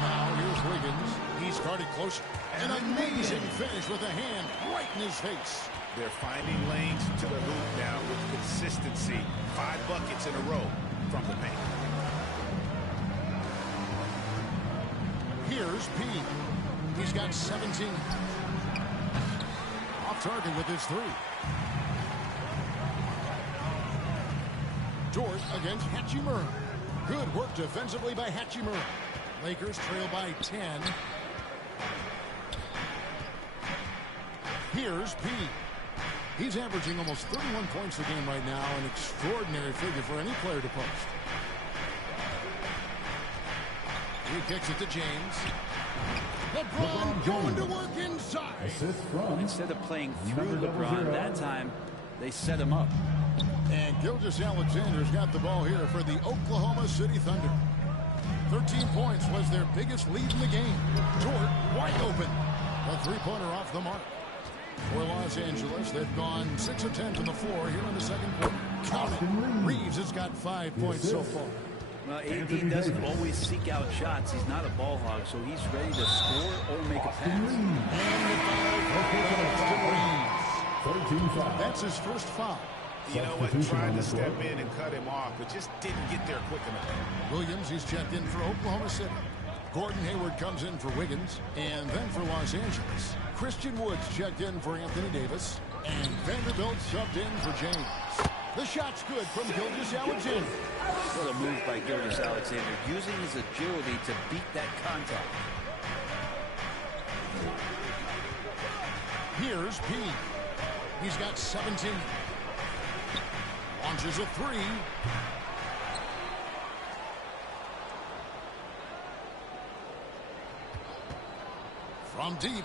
Now here's Wiggins. He started close. An amazing finish with a hand right in his face. They're finding lanes to the hoop now with consistency. 5 buckets in a row from the paint. Here's P. He's got 17. Off target with his 3. Dort against Hachimura. Good work defensively by Hachimura. Lakers trail by 10. Here's P. He's averaging almost 31 points a game right now, an extraordinary figure for any player to post. He kicks it to James. LeBron going to work inside. Instead of playing through LeBron that time, they set him up. And Gilgeous-Alexander's got the ball here for the Oklahoma City Thunder. 13 points was their biggest lead in the game. Dort wide open. A 3-pointer off the mark. For Los Angeles, they've gone 6 of 10 from the floor here in the second quarter. Count it. Reeves has got 5 points so far. Well, AD doesn't always seek out shots. He's not a ball hog, so he's ready to score or make a pass. That's his first foul. You know what? Tried to step in and cut him off, but just didn't get there quick enough. Williams, he's checked in for Oklahoma City. Gordon Hayward comes in for Wiggins, and then for Los Angeles. Christian Woods checked in for Anthony Davis, and Vanderbilt subbed in for James. The shot's good from Gilgeous-Alexander. What a move by Gilgeous-Alexander, using his agility to beat that contact. Here's P. He's got 17. Launches a three. From deep.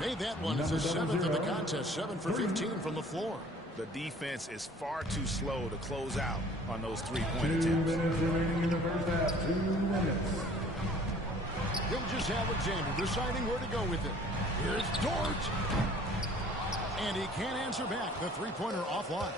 Made that one. It's the 7th of the contest. 7 for 15 from the floor. The defense is far too slow to close out on those three-point attempts. Gilgeous-Alexander deciding where to go with it. Here's Dort. And he can't answer back. The three-pointer offline.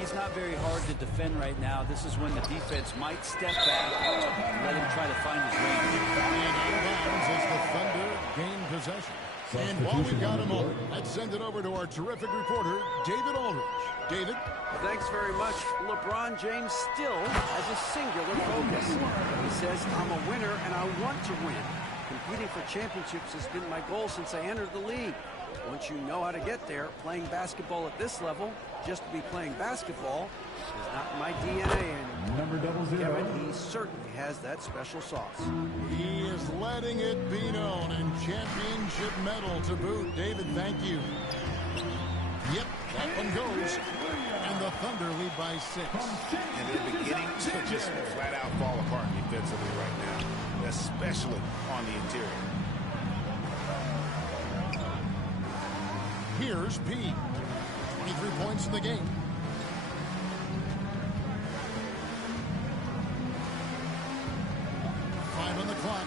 He's not very hard to defend right now. This is when the defense might step back and let him try to find his range. And out of bounds as the Thunder gain possession. And while we got him over, let's send it over to our terrific reporter, David Aldridge. David? Thanks very much. LeBron James still has a singular focus. He says, I'm a winner and I want to win. Competing for championships has been my goal since I entered the league. Once you know how to get there, playing basketball at this level, just to be playing basketball, is not my DNA anymore. Kevin, he certainly has that special sauce. He is letting it be known, and championship medal to boot. David, thank you. Yep, that one goes. And the Thunder lead by 6. And they're beginning to just flat out fall apart defensively right now, especially on the interior. Here's P. 23 points in the game. On the clock.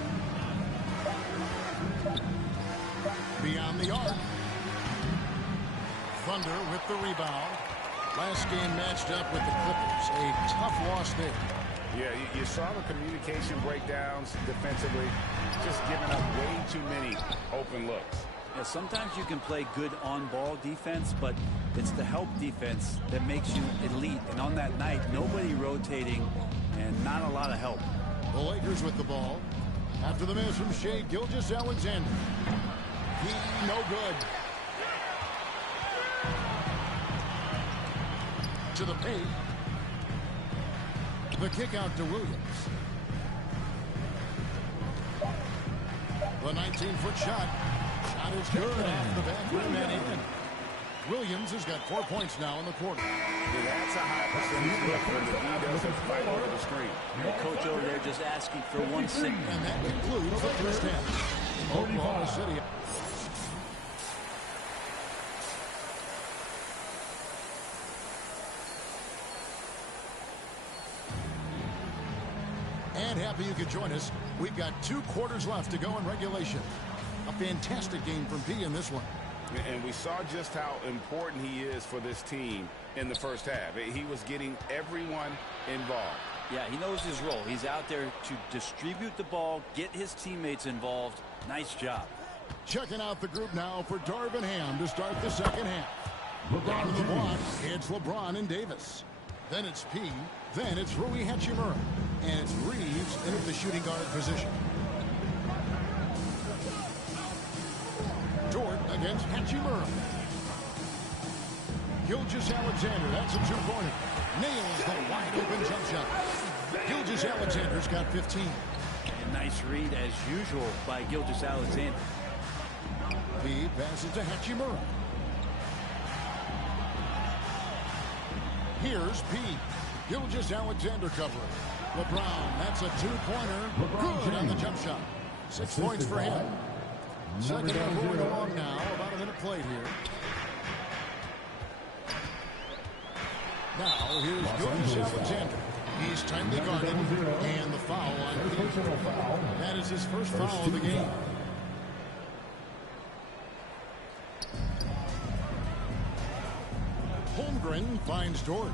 Beyond the arc. Thunder with the rebound. Last game matched up with the Clippers. A tough loss there. Yeah, you saw the communication breakdowns defensively. Just giving up way too many open looks. Yeah, sometimes you can play good on-ball defense, but it's the help defense that makes you elite. And on that night, nobody rotating and not a lot of help. The Lakers with the ball. After the miss from Shai Gilgeous-Alexander. He no good. To the paint. The kick out to Williams. The 19-foot shot. Shot is good off the back rim and in. Williams has got 4 points now in the quarter. Yeah, that's a high percentage look when the D doesn't fight over the screen. The coach over there just asking for 1 second. And that concludes the first half. Oklahoma City. And happy you could join us. We've got 2 quarters left to go in regulation. A fantastic game from P in this one. And we saw just how important he is for this team in the first half. He was getting everyone involved. Yeah, he knows his role. He's out there to distribute the ball, get his teammates involved. Nice job. Checking out the group now for Darvin Ham to start the second half. Down to the block, it's LeBron and Davis. Then it's P. Then it's Rui Hachimura. And it's Reeves in at the shooting guard position. Dort against Hachimura. Gilgeous-Alexander, that's a 2-pointer. Nails the wide-open jump shot. Gilgeous-Alexander's got 15. A nice read, as usual, by Gilgeous-Alexander. P passes to Hachimura. Here's P. Gilgeous-Alexander covering. LeBron, that's a 2-pointer. Good on the jump shot. 6 points for him. Second half rolling along now. About a minute played here. Now, here's Gilgeous-Alexander. He's tightly guarded. And the foul on P. That is his first foul of the game. Holmgren finds Dort.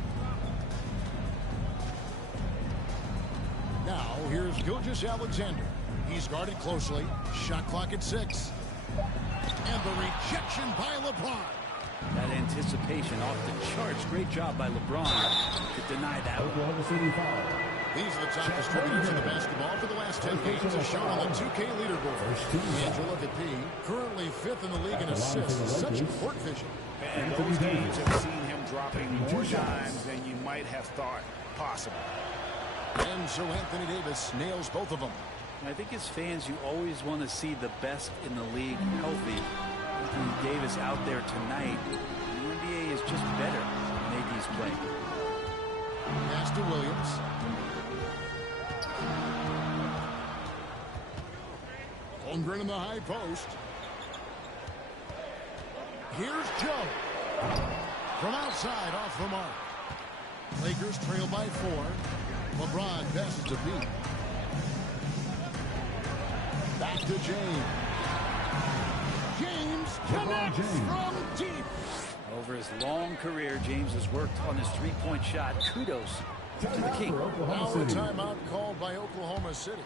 Now, here's Gilgeous-Alexander. He's guarded closely. Shot clock at 6. And the rejection by LeBron. That anticipation off the charts. Great job by LeBron to deny that one. These are the top distributors of the basketball for the last 10 games as shown on the 2K leaderboard. And you look at P, currently 5th in the league in assists. Such court vision. And those games have seen him dropping more times than you might have thought possible. And so Anthony Davis nails both of them. I think as fans, you always want to see the best in the league healthy. Anthony Davis out there tonight. The NBA is just better when AD's playing. Pass to Williams. Holmgren in the high post. Here's Joe. From outside, off the mark. Lakers trail by 4. LeBron passes to Pete. Back to James. James connects from deep. Over his long career, James has worked on his three-point shot. Kudos to the king. Now a timeout called by Oklahoma City.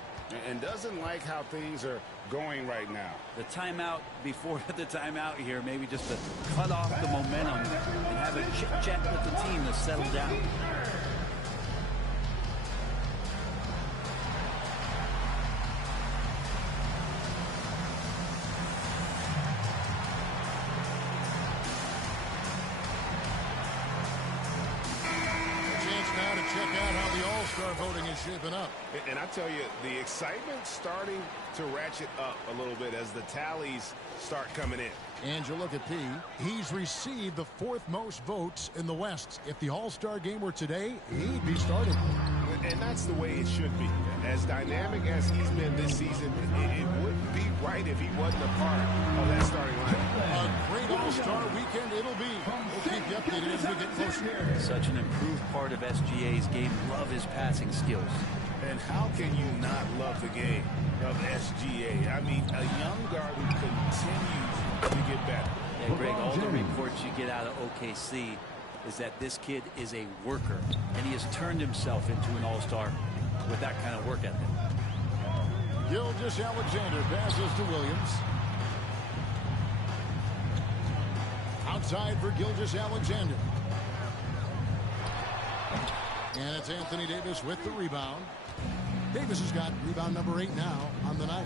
And doesn't like how things are going right now. The timeout before the timeout here, maybe just to cut off the momentum and have a chit-chat with the team to settle down. Voting is shaping up. And I tell you, the excitement's starting to ratchet up a little bit as the tallies start coming in. And you look at P. He's received the 4th most votes in the West. If the All-Star game were today, he'd be starting. And that's the way it should be. As dynamic as he's been this season, it wouldn't be right if he wasn't a part of that starting lineup. A great All-Star weekend it'll be. We'll keep you updated as we get closer. Such an improved part of SGA's game. Love his passing skills. And how can you not love the game of SGA? I mean, a young guard who continues to get better. Yeah, Greg, all the reports you get out of OKC is that this kid is a worker, and he has turned himself into an all-star with that kind of work ethic. Gilgeous-Alexander passes to Williams. Outside for Gilgeous-Alexander. And it's Anthony Davis with the rebound. Davis has got rebound number 8 now on the night.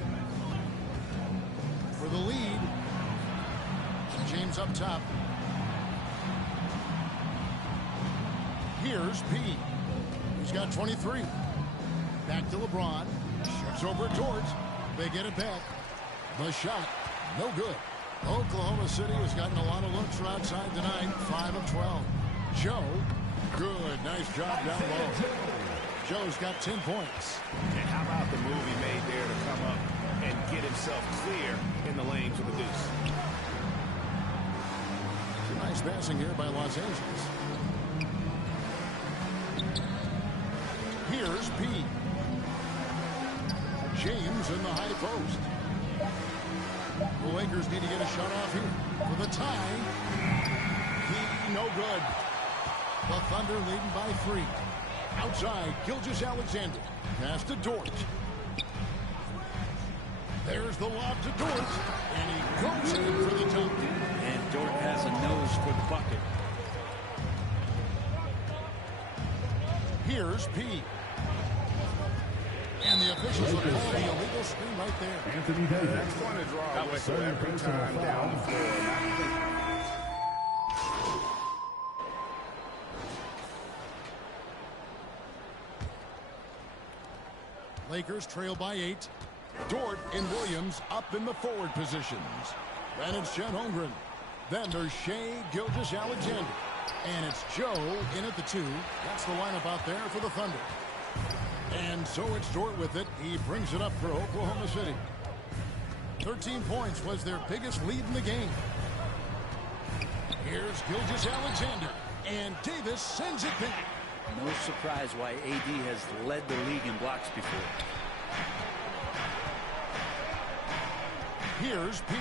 For the lead, James up top. Here's P. He's got 23. Back to LeBron. Shoots over towards. They get it back. The shot, no good. Oklahoma City has gotten a lot of looks from outside tonight. 5 of 12. Joe, good. Nice job down low. Joe's got 10 points. And how about the move he made there to come up and get himself clear in the lane for the deuce? Nice passing here by Los Angeles. Here's P. James in the high post. The Lakers need to get a shot off here. For the tie. No good. The Thunder leading by 3. Outside, Gilgeous-Alexander. Pass to Dort. There's the lob to Dort. And he goes in for the dunk. And Dort has a nose for the bucket. Here's P. And the officials will call the illegal screen right there. Anthony Davis. That's going to draw a whistle every time down the floor. Lakers trail by 8. Dort and Williams up in the forward positions. Then it's Chet Holmgren. Then there's Shai Gilgeous-Alexander. And it's Joe in at the 2. That's the lineup out there for the Thunder. And so it's Dort with it. He brings it up for Oklahoma City. 13 points was their biggest lead in the game. Here's Gilgeous-Alexander. And Davis sends it back. No surprise why AD has led the league in blocks before. Here's P.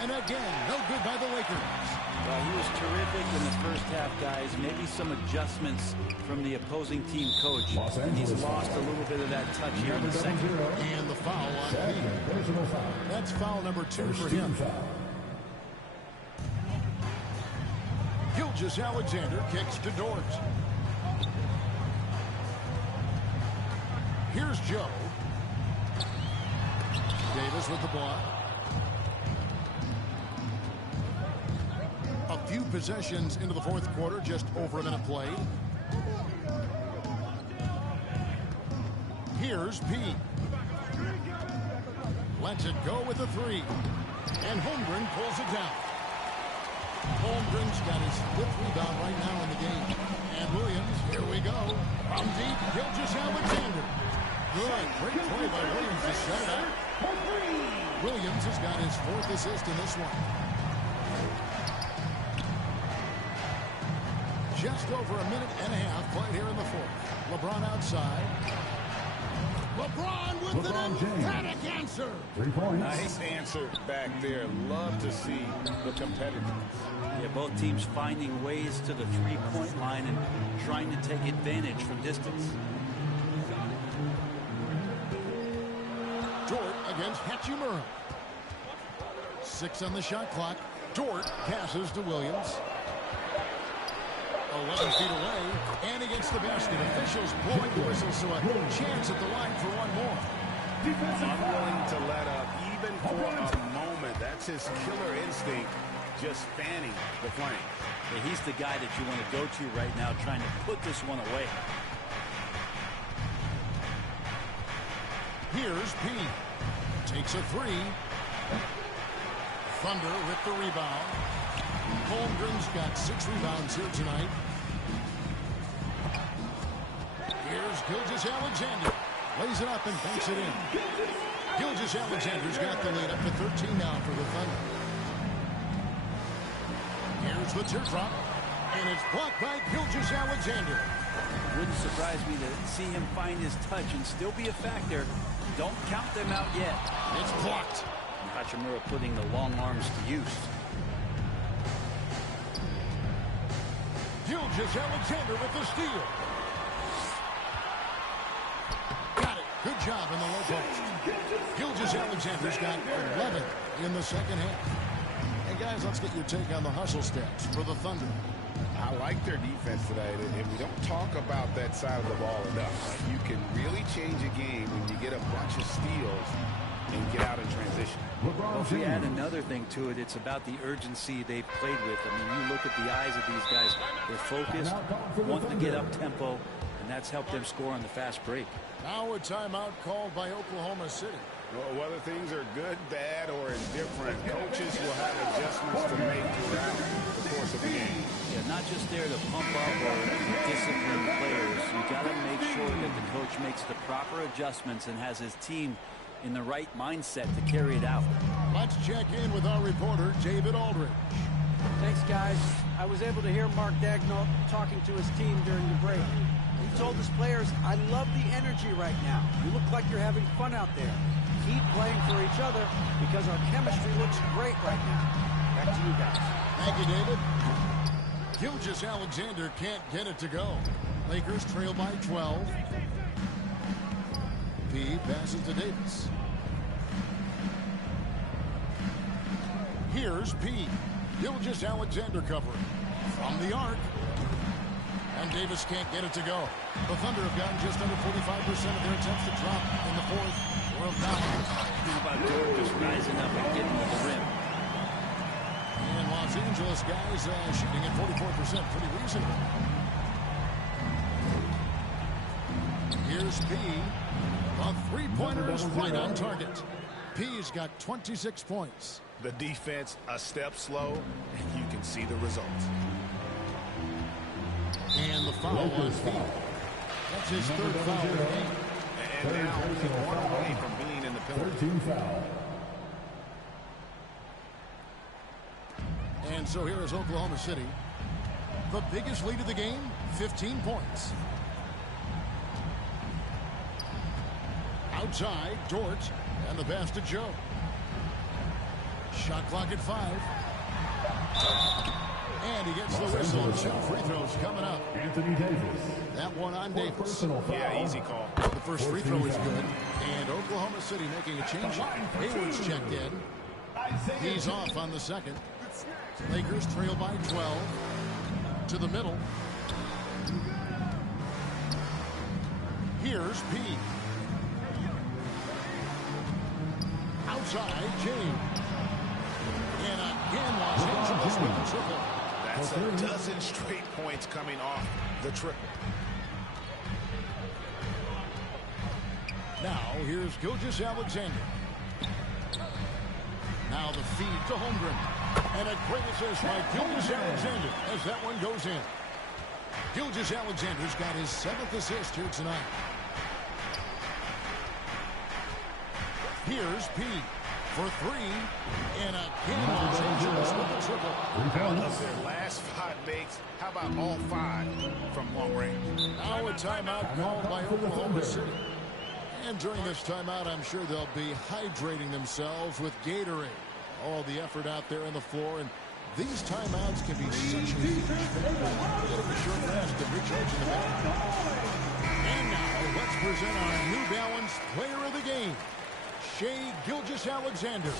And again, no good by the Lakers. Well, he was terrific in the first first half, guys. Maybe some adjustments from the opposing team coach. And he's lost a little bit of that touch here in the second. And the foul on Pete. That's foul number 2 for him. Gilgeous-Alexander kicks to Dort. Here's Joe. Davis with the block. A few possessions into the fourth quarter, just over a minute played. Here's P. Lets it go with a 3. And Holmgren pulls it down. Holmgren's got his 5th rebound right now in the game. And Williams, here we go. From deep, Gilgeous-Alexander. Good. Great play by Williams to shut it out. Williams has got his 4th assist in this one. Just over a minute and a half played here in the fourth. LeBron outside. LeBron with an emphatic answer. 3 points. Nice answer back there. Love to see the competitiveness. Yeah, both teams finding ways to the three-point line and trying to take advantage from distance. Dort against Hachimura. 6 on the shot clock. Dort passes to Williams. 11 feet away, and against the basket. Officials blowing the whistle, so a chance at the line for one more. Unwilling to let up, even for a moment. That's his killer instinct, just fanning the flame. Yeah, he's the guy that you want to go to right now, trying to put this one away. Here's P. Takes a 3. Thunder with the rebound. Holmgren's got 6 rebounds here tonight. Here's Gilgeous-Alexander. Lays it up and banks it in. Gilgeous-Alexander's got the lead up to 13 now for the Thunder. Here's the teardrop. And it's blocked by Gilgeous-Alexander. Wouldn't surprise me to see him find his touch and still be a factor. Don't count them out yet. It's blocked. Hachimura putting the long arms to use. Gilgeous-Alexander with the steal. Got it. Good job in the low post. Gilgeous-Alexander's got 11 in the second half. And guys, let's get your take on the hustle stats for the Thunder. I like their defense tonight, and we don't talk about that side of the ball enough. You can really change a game when you get a bunch of steals and get out in transition. Well, if we add another thing to it, it's about the urgency they've played with. I mean, you look at the eyes of these guys. They're focused, wanting to get up tempo, and that's helped them score on the fast break. Now a timeout called by Oklahoma City. Well, whether things are good, bad, or indifferent, coaches will have adjustments to make throughout the course of the game. Yeah, not just there to pump up or discipline players. You got to make sure that the coach makes the proper adjustments and has his team in the right mindset to carry it out. Let's check in with our reporter, David Aldridge. Thanks, guys. I was able to hear Mark Daigneault talking to his team during the break. He told his players, "I love the energy right now. You look like you're having fun out there. Keep playing for each other because our chemistry looks great right now." Back to you guys. Thank you, David. Gilgeous-Alexander can't get it to go. Lakers trail by 12. P passes to Davis. Here's P. Gilgeous-Alexander covering. From the arc. And Davis can't get it to go. The Thunder have gotten just under 45% of their attempts to drop in the fourth. Well done. How about Dort just rising up and getting to the rim? And Los Angeles guys shooting at 44%. Pretty reasonable. Here's P. The three-pointer is right on target. P's got 26 points. The defense a step slow, and you can see the results. And the foul on P. That's his third foul of the game. And now he's 1 away from being in the penalty. 13 foul. And so here is Oklahoma City. The biggest lead of the game, 15 points. Outside, Dort, and the pass to Joe. Shot clock at 5. And he gets the whistle. 2 free throws coming up. Anthony Davis. That one on Davis. Yeah, easy call. The first free throw is good. And Oklahoma City making a change. Hayward's checked in. He's off on the second. Lakers trail by 12. To the middle. Here's P. Outside, James. And again, Los Angeles with the triple. That's a dozen straight points coming off the triple. Now, here's Gilgeous-Alexander. Now the feed to Holmgren. And a great assist by Gilgeous-Alexander as that one goes in. Gilgeous-Alexander's got his 7th assist here tonight. Here's P for 3. And again, Los Angeles with the triple. Of their last 5 makes, how about all 5 from long range? Now a timeout called by Oklahoma City. And during this timeout, I'm sure they'll be hydrating themselves with Gatorade. All the effort out there on the floor. And these timeouts can be such a huge thing. A little bit short rest to recharge in the back. And now let's present our New Balance player of the game, Shai Gilgeous-Alexander.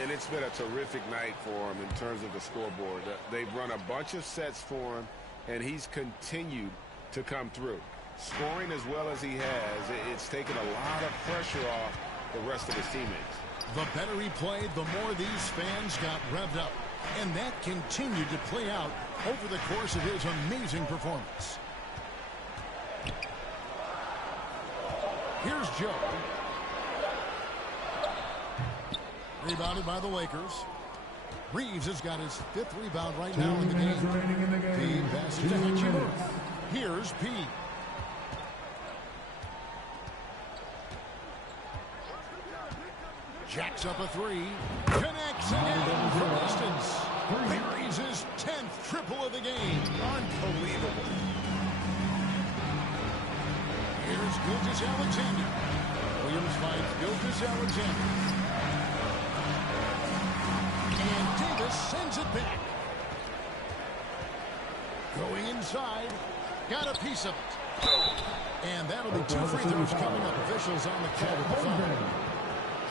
And it's been a terrific night for him in terms of the scoreboard. They've run a bunch of sets for him, and he's continued to come through. Scoring as well as he has, it's taken a lot of pressure off the rest of his teammates. The better he played, the more these fans got revved up. And that continued to play out over the course of his amazing performance. Here's Joe. Rebounded by the Lakers. Reeves has got his 5th rebound right now in the game. P passes to Hachimura. Here's P. Jacks up a 3. Connects again from distance. Buries his 10th triple of the game. Unbelievable. Here's Gilgeous-Alexander. Williams finds Gilgeous-Alexander. And Davis sends it back. Going inside. Got a piece of it. And that'll be 2 free throws coming up. Officials on the call with the foul.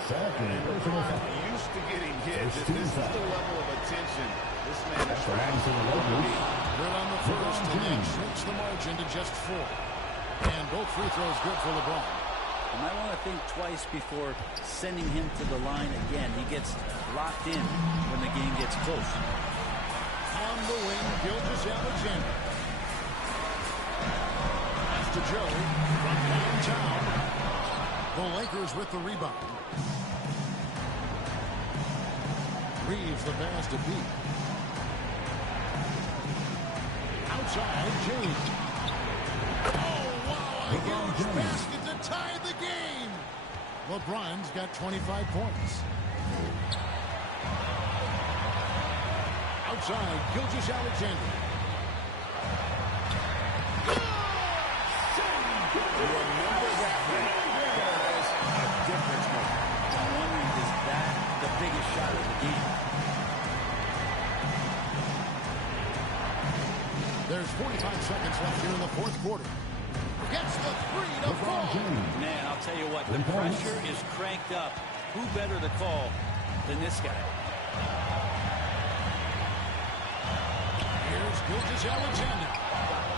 Used to getting hit. This is the level of attention this man is trying to Good on the first, and then shrinks the margin to just 4. And both free throws good for LeBron. You might want to think twice before sending him to the line again. He gets locked in when the game gets close. On the wing, Gilgeous-Alexander. Pass to Joe from downtown. The Lakers with the rebound. Reeves the pass to B. Outside, James. Oh, wow, a huge basket to tie the game. LeBron's got 25 points. Outside, Gilgeous-Alexander. remember that one. That is a difference maker. I'm wondering, is that the biggest shot of the game? There's 45 seconds left here in the 4th quarter. Gets the 3 to fall. Man, I'll tell you what, the pressure is cranked up. Who better to call than this guy? Here's Gilgeous-Alexander.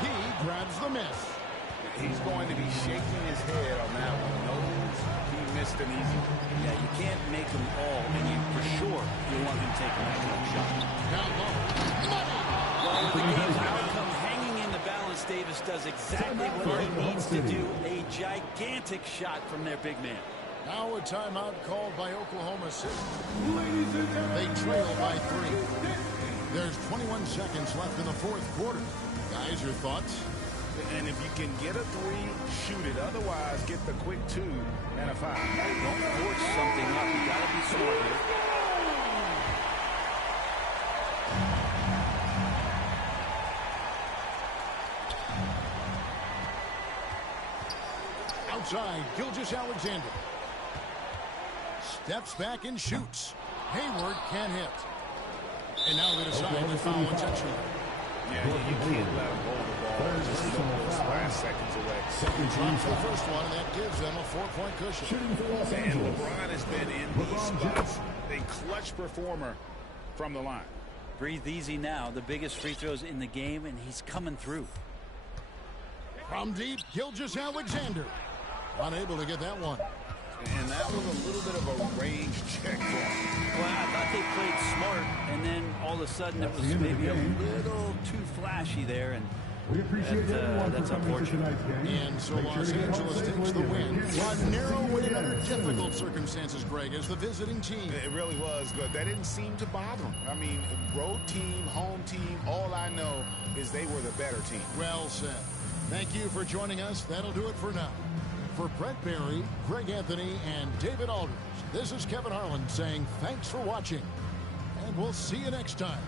He grabs the miss. He's going to be shaking his head on that one. Knows he missed an easy one. Yeah, you can't make them all, and you for sure you want him taking that kind of shot. Down low. Money! Well, with the game's outcome hanging in the balance, Davis does exactly what he needs to do. A gigantic shot from their big man. Now a timeout called by Oklahoma City. They trail by 3. There's 21 seconds left in the 4th quarter. Guys, your thoughts? And if you can get a 3, shoot it. Otherwise, get the quick 2 and a 5. Don't force something up. You got to be smart here. Outside, Gilgeous-Alexander. Steps back and shoots. Hayward can't hit. And now they decide to foul intentionally. Yeah, you can't let them hold the ball and just look those last seconds away. Drops the first one, and that gives them a 4-point cushion. And LeBron has been in these spots a clutch performer from the line. Breathe easy now. The biggest free throws in the game, and he's coming through. From deep, Gilgeous-Alexander. Unable to get that one. And that was a little bit of a range check for him. Well, I thought they played smart, and then all of a sudden it was maybe a little too flashy there, and that's unfortunate. And so Los Angeles takes the win. A narrow win under difficult circumstances, Greg, as the visiting team. It really was, but that didn't seem to bother them. I mean, road team, home team, all I know is they were the better team. Well said. Thank you for joining us. That'll do it for now. For Brett Barry, Greg Anthony, and David Aldridge, this is Kevin Harlan saying thanks for watching, and we'll see you next time.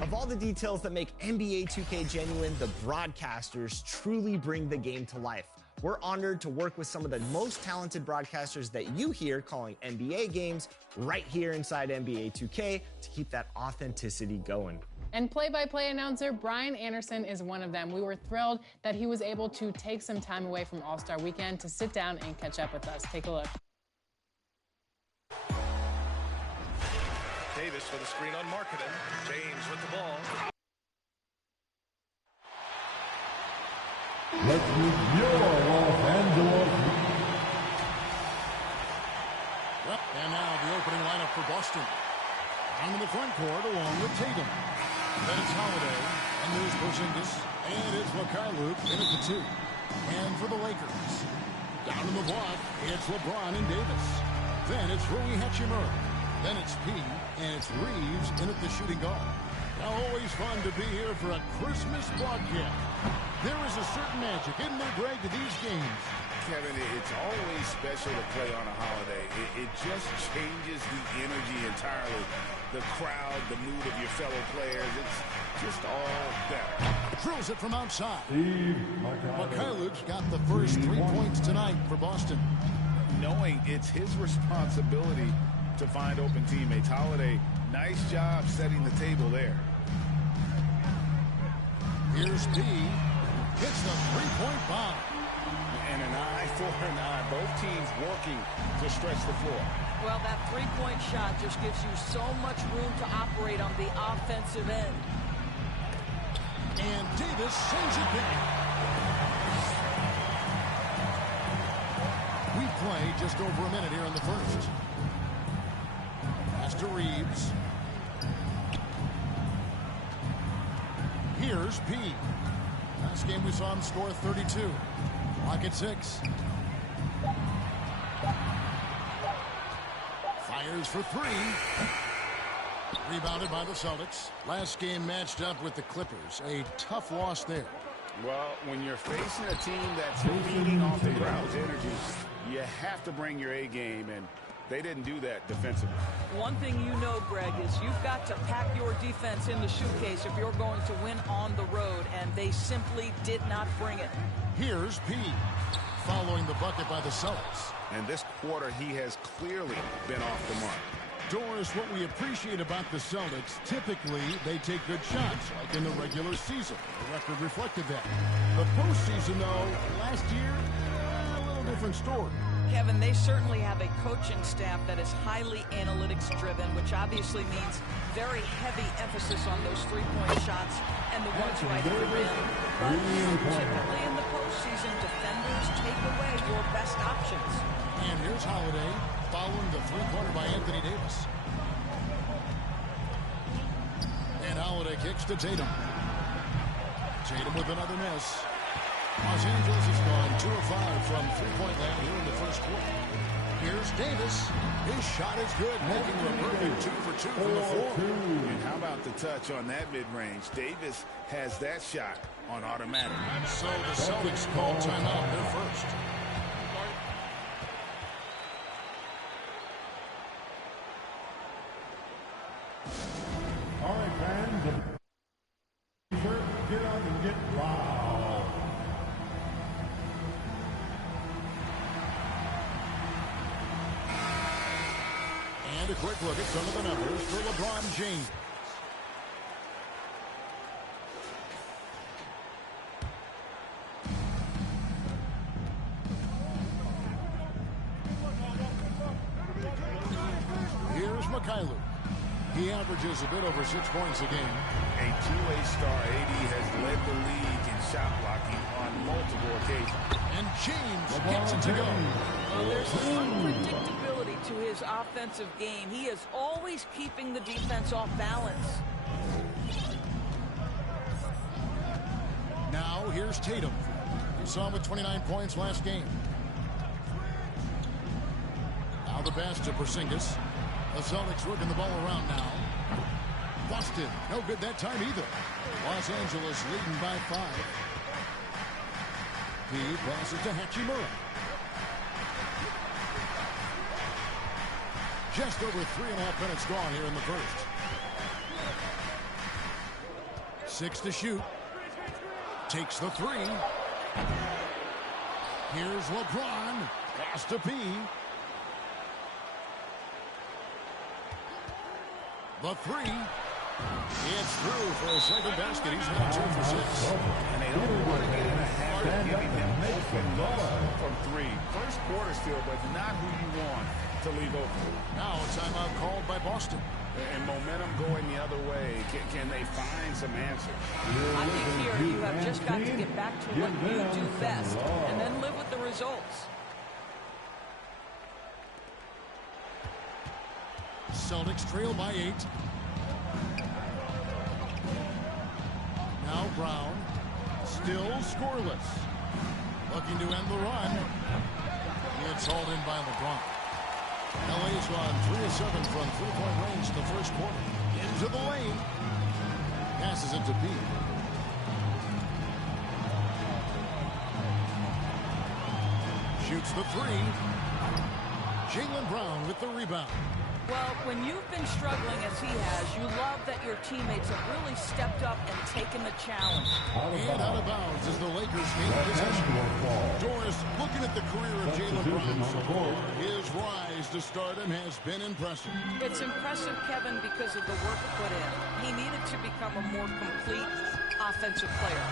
Of all the details that make NBA 2K genuine, the broadcasters truly bring the game to life. We're honored to work with some of the most talented broadcasters that you hear calling NBA games right here inside NBA 2K to keep that authenticity going. And play-by-play announcer Brian Anderson is one of them. We were thrilled that he was able to take some time away from All-Star Weekend to sit down and catch up with us. Take a look. Davis for the screen on Marketing. James with the ball. Let's meet your Los Angeles. Well, and now the opening lineup for Boston. Down in the front court along with Tatum. Then it's Holiday, and there's Porzingis, and it's Mycareer in at the 2. And for the Lakers, down in the block, it's LeBron and Davis. Then it's Rui Hachimura. Then it's P, and it's Reeves in at the shooting guard. Now, always fun to be here for a Christmas broadcast. There is a certain magic, isn't there, Greg, to these games? Kevin, it's always special to play on a holiday. It just changes the energy entirely. The crowd, the mood of your fellow players, it's just all better. Drills it from outside. Mycareer's got the first 3 points tonight for Boston. Knowing it's his responsibility to find open teammates. Holiday, nice job setting the table there. Here's P. Hits the three-point bomb. And an eye for an eye. Both teams working to stretch the floor. Well, that three-point shot just gives you so much room to operate on the offensive end. And Davis sends it back. We play just over a minute here in the first. Pass to Reeves. Here's P. Last game we saw him score 32. Clock at 6. Fires for 3. Rebounded by the Celtics. Last game matched up with the Clippers. A tough loss there. Well, when you're facing a team that's feeding off the crowd's energy, you have to bring your A game, and they didn't do that defensively. One thing you know, Greg, is you've got to pack your defense in the suitcase if you're going to win on the road, and they simply did not bring it. Here's P. Following the bucket by the Celtics. And this quarter, he has clearly been off the mark. Doris, what we appreciate about the Celtics, typically they take good shots, like in the regular season. The record reflected that. The postseason, though, last year, a little different story. Kevin, they certainly have a coaching staff that is highly analytics-driven, which obviously means very heavy emphasis on those three-point shots and the ones right at the rim. But typically in the postseason, defenders take away your best options. And here's Holiday following the three-pointer by Anthony Davis. And Holiday kicks to Tatum. Tatum with another miss. Los Angeles has gone 2 of 5 from three-point land here in the first quarter. Here's Davis. His shot is good, making a perfect 2 for 2 from the floor. And how about the touch on that mid-range? Davis has that shot on automatic. So the Celtics call timeout their first. All right, fans. Get up and get loud. And a quick look at some of the numbers for LeBron James. Here's Mycareer. He averages a bit over 6 points a game. A two-way star, AD has led the league in shot blocking on multiple occasions. And James gets it to go. There's unpredictability to his offensive game. He is always keeping the defense off balance. Now here's Tatum. You saw him with 29 points last game. Now the pass to Porzingis. The Celtics working the ball around now. Boston, no good that time either. Los Angeles leading by 5. He passes to Hachimura. Just over 3.5 minutes gone here in the first. 6 to shoot. Takes the 3. Here's LeBron. Pass to P. The 3. It's through for a second basket. He's now 2 for 6. And they don't want to get in a habit of giving him open looks from 3. First quarter still, but not who you want to leave open. Now a timeout called by Boston. And momentum going the other way. Can they find some answers? I think here you have just got to get back to what you do best and then live with the results. Celtics trail by 8. Now Brown, still scoreless. Looking to end the run. It's hauled in by LeBron. LA's gone 3 of 7 from three-point range in the first quarter. Into the lane. Passes it to P. Shoots the 3. Jaylen Brown with the rebound. Well, when you've been struggling as he has, you love that your teammates have really stepped up and taken the challenge. And out of bounds as the Lakers gain possession. Doris, looking at the career of Jaylen Brown so far, his rise to stardom has been impressive. It's impressive, Kevin, because of the work put in. He needed to become a more complete offensive player.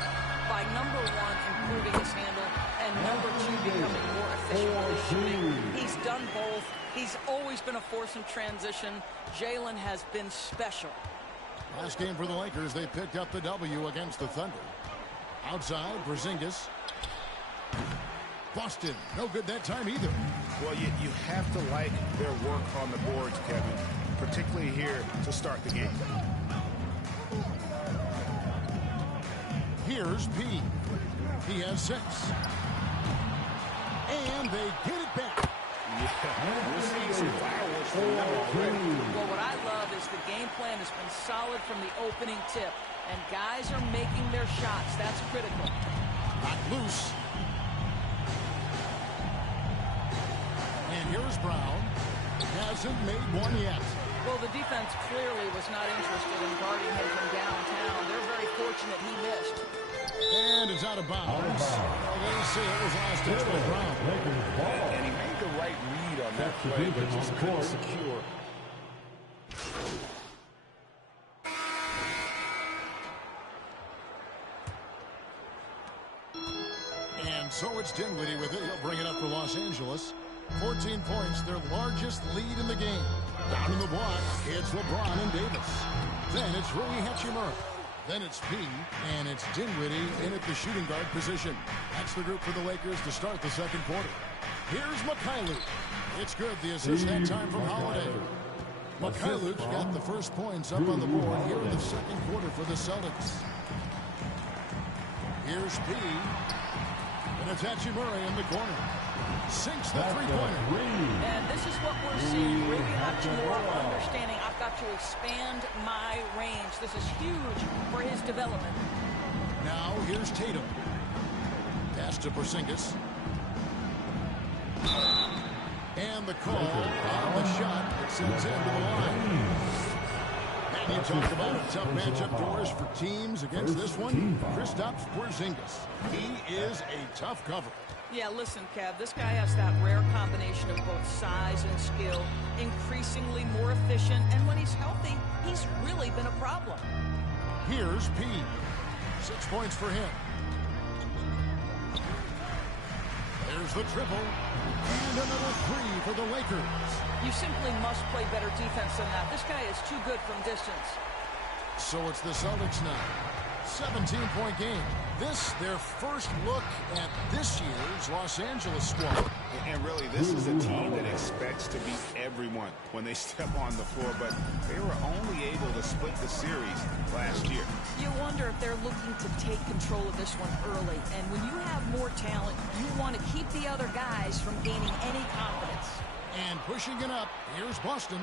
By number 1, improving his handle, and number 2, becoming more efficient with his shooting. He's done both. He's always been a force in transition. Jaylen has been special. Last game for the Lakers, they picked up the W against the Thunder. Outside, Porzingis. Boston, no good that time either. Well, you have to like their work on the boards, Kevin, particularly here to start the game. Here's P. He has 6. And they get it back. We're seeing some fireworks from them already. Well, what I love is the game plan has been solid from the opening tip, and guys are making their shots. That's critical. Not loose. And here's Brown. Hasn't made one yet. Well, the defense clearly was not interested in guarding him from downtown. They're very fortunate he missed. And it's out of bounds. Well, they say it was last touch by Brown. And he made the right read on that play, but just couldn't secure. And so it's Dinwiddie with it. He'll bring it up for Los Angeles. 14 points, their largest lead in the game. Down in the block, it's LeBron and Davis. Then it's Rui Hachimura. Then it's P, and it's Dinwiddie in at the shooting guard position. That's the group for the Lakers to start the second quarter. Here's Mycareer. It's good. The assist that time from Holiday. Mycareer got the first points up on the board here in the second quarter for the Celtics. Here's P, and it's Hachimura in the corner. Sinks the three-pointer. And this is what we're seeing. Rui Hachimura understanding I've got to expand my range. This is huge for his development. Now here's Tatum. Pass to Porzingis. And the call on the shot that sends him to the line. And you talk about a tough matchup, Doris, for teams against this one. Kristaps Porzingis. He is a tough cover. Yeah, listen, Kev, this guy has that rare combination of both size and skill, increasingly more efficient, and when he's healthy, he's really been a problem. Here's P. 6 points for him. There's the triple. And another 3 for the Lakers. You simply must play better defense than that. This guy is too good from distance. So it's the Celtics now. 17-point game. This, their first look at this year's Los Angeles squad. And really, this is a team that expects to beat everyone when they step on the floor, but they were only able to split the series last year. You wonder if they're looking to take control of this one early. And when you have more talent, you want to keep the other guys from gaining any confidence. And pushing it up, here's Boston.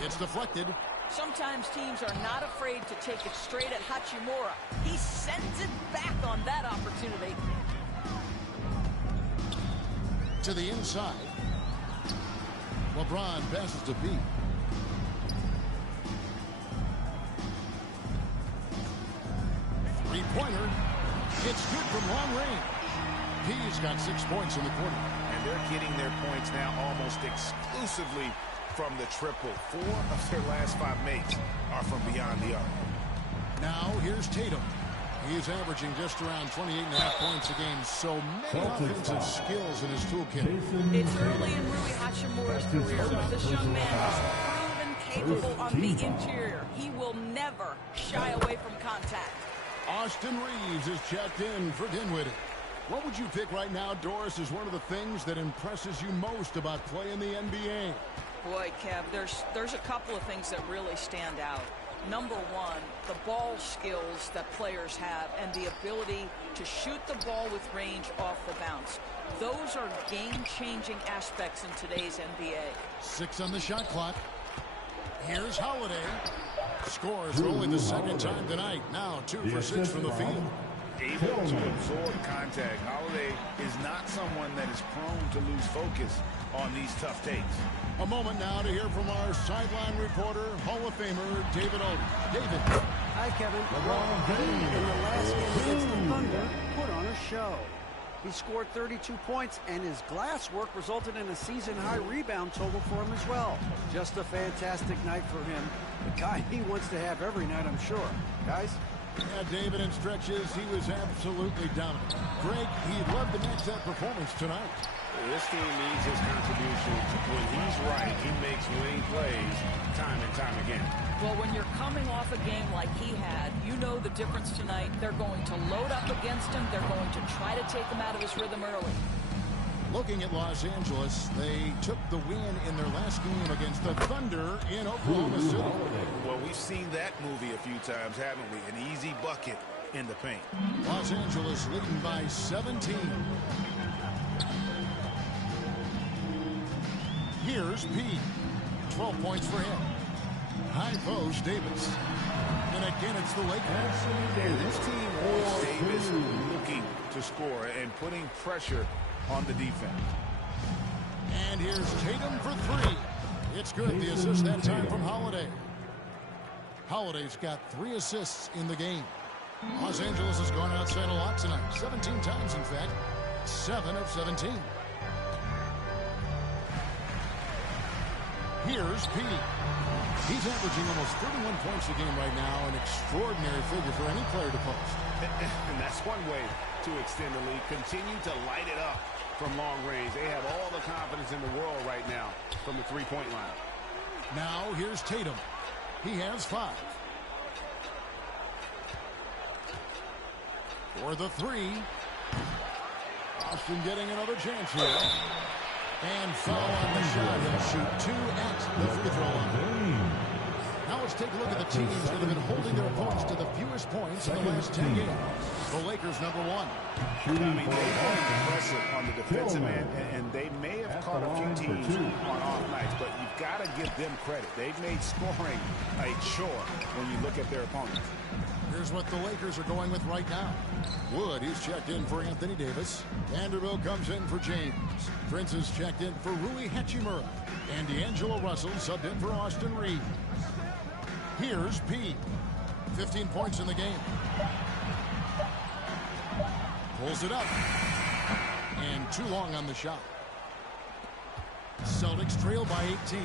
It's deflected. Sometimes teams are not afraid to take it straight at Hachimura. He sends it back on that opportunity. To the inside. LeBron passes to B. Three-pointer. It's good from long range. P's got 6 points in the quarter. And they're getting their points now almost exclusively from the triple. 4 of their last 5 makes are from beyond the arc. Now here's Tatum. He's averaging just around 28.5 points a game. So many offensive skills in his toolkit. It's early in Rui Hachimura's career. This young man is proven capable on the interior. He will never shy away from contact. Austin Reeves is checked in for Dinwiddie. What would you pick right now, Doris, is one of the things that impresses you most about playing the NBA? Boy, Kev, there's a couple of things that really stand out. Number one, the ball skills that players have and the ability to shoot the ball with range off the bounce. Those are game-changing aspects in today's NBA. 6 on the shot clock. Here's Holiday. Scores for only the second time tonight. Now 2 for 6 from the field. Able to absorb contact. Holiday is not someone that is prone to lose focus on these tough takes. A moment now to hear from our sideline reporter, Hall of Famer David Odom. David. Hi, Kevin. He, in the last game against the Thunder, put on a show. He scored 32 points, and his glass work resulted in a season-high rebound total for him as well. Just a fantastic night for him. The guy he wants to have every night, I'm sure. Guys? Yeah, David, in stretches, he was absolutely dominant. Greg, he'd love to match that performance tonight. This team needs his contributions. When he's right, he makes winning plays time and time again. Well, when you're coming off a game like he had, you know the difference tonight. They're going to load up against him. They're going to try to take him out of his rhythm early. Looking at Los Angeles, they took the win in their last game against the Thunder in Oklahoma City. Well, we've seen that movie a few times, haven't we? An easy bucket in the paint. Los Angeles leading by 17. Here's P. 12 points for him. High post, Davis. And again, it's the Lakers. And this team wants Davis looking to score and putting pressure on the defense. And here's Tatum for 3. It's good. The assist that time from Holiday. Holiday's got 3 assists in the game. Los Angeles has gone outside a lot tonight. 17 times, in fact. 7 of 17. Here's P. He's averaging almost 31 points a game right now, an extraordinary figure for any player to post. And that's one way to extend the lead. Continue to light it up from long range. They have all the confidence in the world right now from the three-point line. Now here's Tatum. He has 5. For the 3. Austin getting another chance here. And foul on the shot. He'll shoot 2 at the free throw line. Now let's take a look at the teams that have been holding their opponents to the fewest points in the last 10 games. The Lakers, number 1. I mean, they've been pressure on the defensive end, and they may have caught a few teams on off nights, but you've got to give them credit. They've made scoring a chore when you look at their opponents. Here's what the Lakers are going with right now. Wood, he's checked in for Anthony Davis. Vanderbilt comes in for James. Prince is checked in for Rui Hachimura. And D'Angelo Russell subbed in for Austin Reeves. Here's P. 15 points in the game. Pulls it up. And too long on the shot. Celtics trail by 18.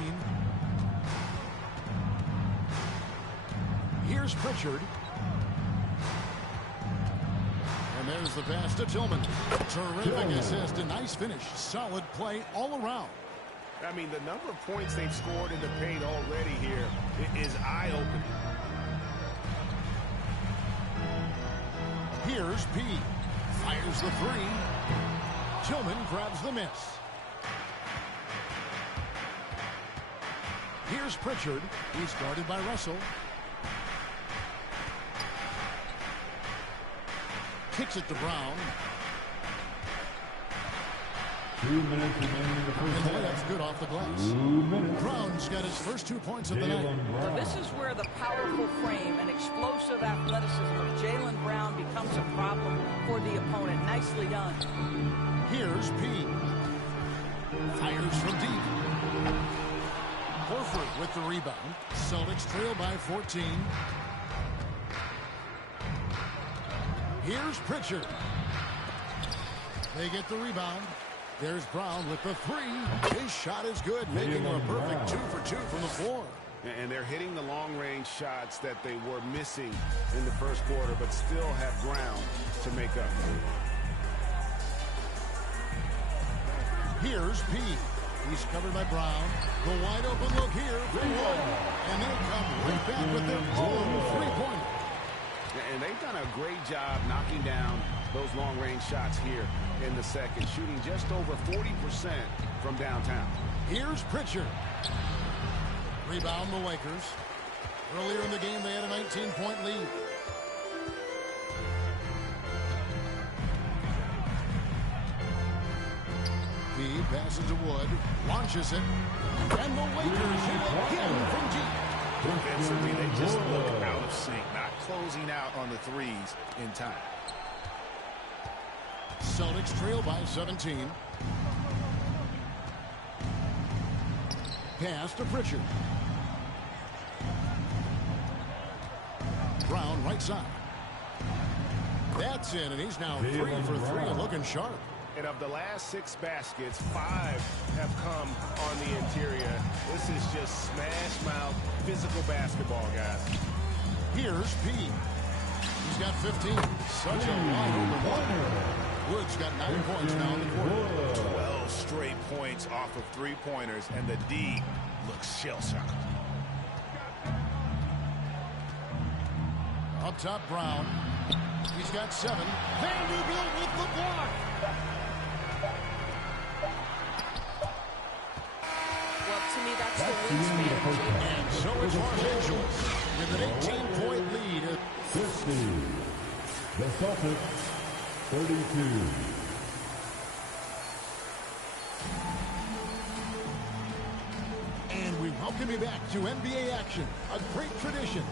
Here's Pritchard. And there's the pass to Tillman. Terrific assist, a nice finish. Solid play all around. I mean, the number of points they've scored in the paint already here is eye-opening. Here's P. Fires the 3. Tillman grabs the miss. Here's Pritchard. He's guarded by Russell. Kicks it to Brown. 2 minutes remaining in the first half. And the layup's good off the glass. 2 minutes. Brown's got his first 2 points of the night. So this is where the powerful frame and explosive athleticism of Jaylen Brown becomes a problem for the opponent. Nicely done. Here's P. Fires from deep. Horford with the rebound. Celtics trail by 14. Here's Pritchard. They get the rebound. There's Brown with the 3. His shot is good, making a perfect 2 for 2 from the floor. And they're hitting the long-range shots that they were missing in the first quarter, but still have ground to make up. Here's P. He's covered by Brown. The wide open look here for Wood. And they come right back with their own 3-pointer. And they've done a great job knocking down those long-range shots here in the second, shooting just over 40% from downtown. Here's Pritchard. Rebound the Lakers. Earlier in the game, they had a 19-point lead. P passes to Wood, launches it, and the Lakers hit again from deep. Defensively, they just look out of sync, not closing out on the threes in time. Celtics trail by 17. Pass to Pritchard. Brown right side. That's in, and he's now 3 for 3 and looking sharp. And of the last 6 baskets, 5 have come on the interior. This is just smash-mouth physical basketball, guys. Here's P. He's got 15. Such a wide open one. Wood's got 9 points now in the quarter. 12 straight points off of 3-pointers, and the D looks shell-shocked. Up top, Brown. He's got 7. Vanderbilt with the block. Well, to me, that's the wingspan. And so it's Los Angeles with an 18-point lead. 50. The Celtics, 32. And we welcome you back to NBA action, a great tradition.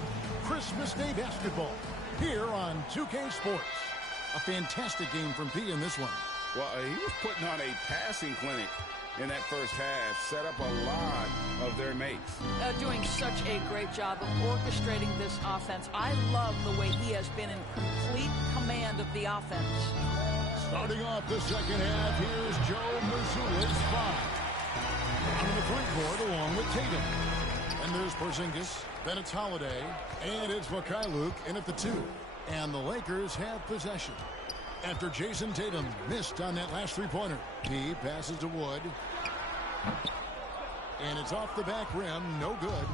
Christmas Day basketball here on 2K Sports. A fantastic game from P in this one. Well, he was putting on a passing clinic in that first half, set up a lot of their mates. Doing such a great job of orchestrating this offense. I love the way he has been in complete command of the offense. Starting off the second half, here's Joe Mazzulla's 5. On the front court along with Tatum. And there's Porzingis, then it's Holiday, and it's Mycareer in at the 2. And the Lakers have possession. After Jason Tatum missed on that last 3-pointer. He passes to Wood. And it's off the back rim, no good.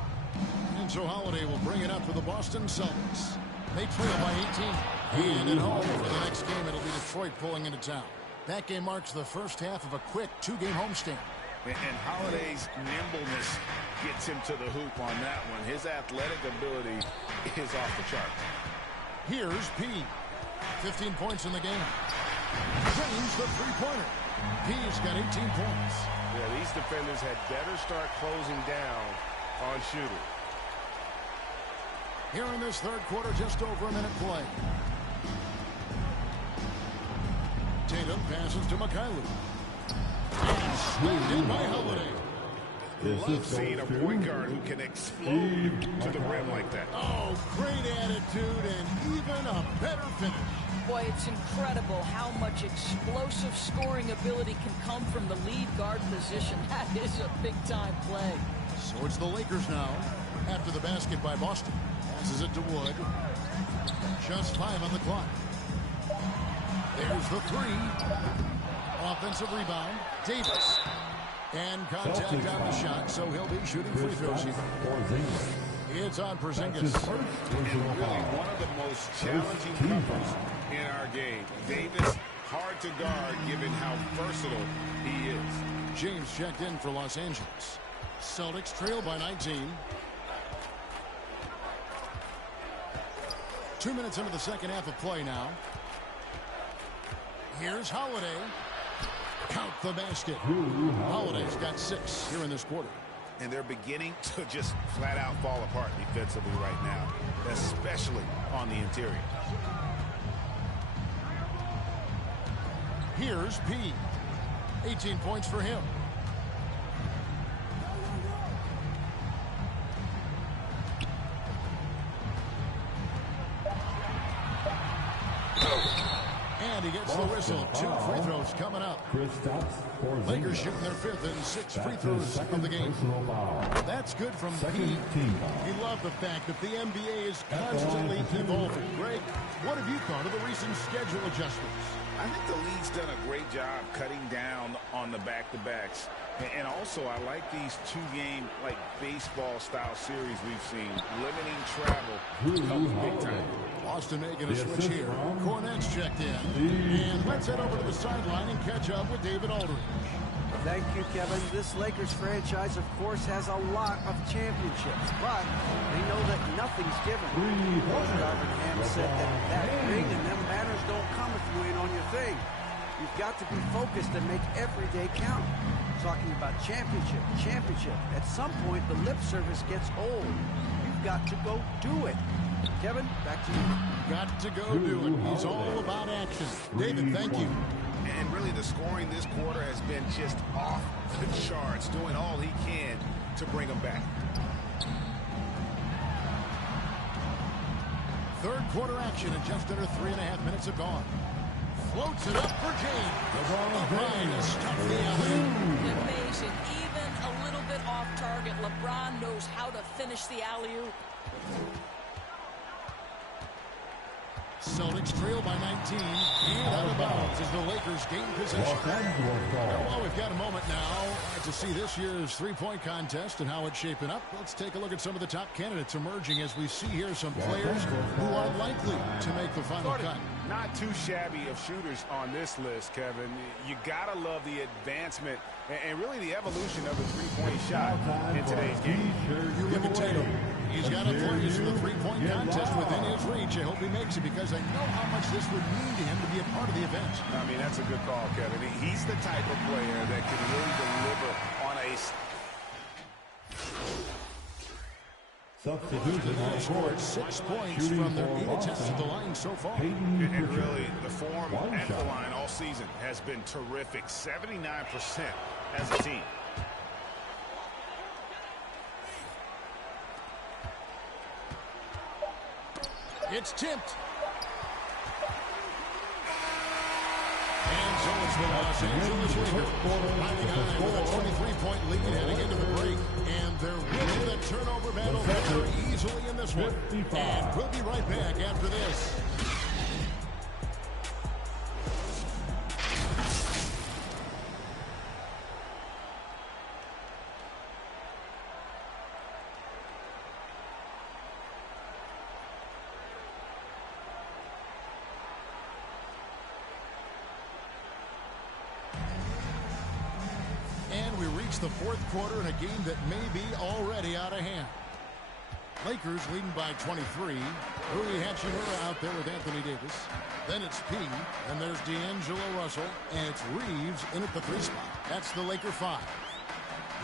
And so Holiday will bring it up for the Boston Celtics. They trail by 18. And at home for the next game, it'll be Detroit pulling into town. That game marks the first half of a quick 2-game homestand. And Holiday's nimbleness gets him to the hoop on that one. His athletic ability is off the chart. Here's P. 15 points in the game. Drains the 3-pointer. P's got 18 points. Yeah, these defenders had better start closing down on shooting. Here in this third quarter, just over a minute play. Tatum passes to Mycareer. And slammed in by Holiday. Love seeing a point guard who can explode to the rim like that. Oh, great attitude and even a better finish. Boy, it's incredible how much explosive scoring ability can come from the lead guard position. That is a big-time play. So it's the Lakers now. After the basket by Boston. Passes it to Wood. Just 5 on the clock. There's the 3. Offensive rebound. Davis. And contact on the shot, so he'll be shooting free throws here. It's on Porzingis. And really one of the most challenging covers in our game. Davis, hard to guard given how versatile he is. James checked in for Los Angeles. Celtics trail by 19. 2 minutes into the second half of play now. Here's Holiday. Count the basket. Holiday's got 6 here in this quarter. And they're beginning to just flat out fall apart defensively right now, especially on the interior. Here's P. 18 points for him. And he gets the whistle. 2 free throws coming up. Lakers shooting their 5th and 6th free throws of the game. That's good from P. We love the fact that the NBA is constantly evolving. Greg, what have you thought of the recent schedule adjustments? I think the league's done a great job cutting down on the back-to-backs. And also, I like these 2-game, like, baseball-style series we've seen. Limiting travel helps big time. Boston making a switch here. Cornette's checked in. And let's head over to the sideline and catch up with David Aldridge. Thank you, Kevin. This Lakers franchise, of course, has a lot of championships, but they know that nothing's given. Coach Darvin Ham said that ring and them banners don't come if you ain't on your thing. You've got to be focused and make every day count. Talking about championship. At some point, the lip service gets old. You've got to go do it. Kevin, back to you. Got to go do it. He's all about action. David, thank you. And really, the scoring this quarter has been just off the charts, doing all he can to bring them back. Third quarter action, and just under 3.5 minutes have gone. Floats it up for James. LeBron has stuffed the alley. Amazing. Even a little bit off target, LeBron knows how to finish the alley-oop. Celtics trail by 19 and out of bounds as the Lakers gain possession. Well, we've got a moment now to see this year's three-point contest and how it's shaping up. Let's take a look at some of the top candidates emerging as we see here some players who are likely to make the final cut. Not too shabby of shooters on this list, Kevin. You gotta love the advancement and really the evolution of the three-point shot in today's game. You look at Tatum. He's got a place in the three-point contest within his reach. I hope he makes it because I know how much this would mean to him to be a part of the event. I mean, that's a good call, Kevin. He's the type of player that can really deliver on a... They've scored 6 points from their 8 attempts at the line so far. And really, the form at the line all season has been terrific. 79% as a team. It's tipped. And so it's the Los Angeles Lakers riding high with a 23-point lead heading into the break. And they're winning the turnover battle very easily in this one. And we'll be right back after this. The fourth quarter in a game that may be already out of hand. Lakers leading by 23. Rui Hachimura out there with Anthony Davis. Then it's P. And there's D'Angelo Russell. And it's Reeves in at the 3 spot. That's the Laker 5.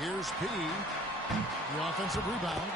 Here's P. The offensive rebound.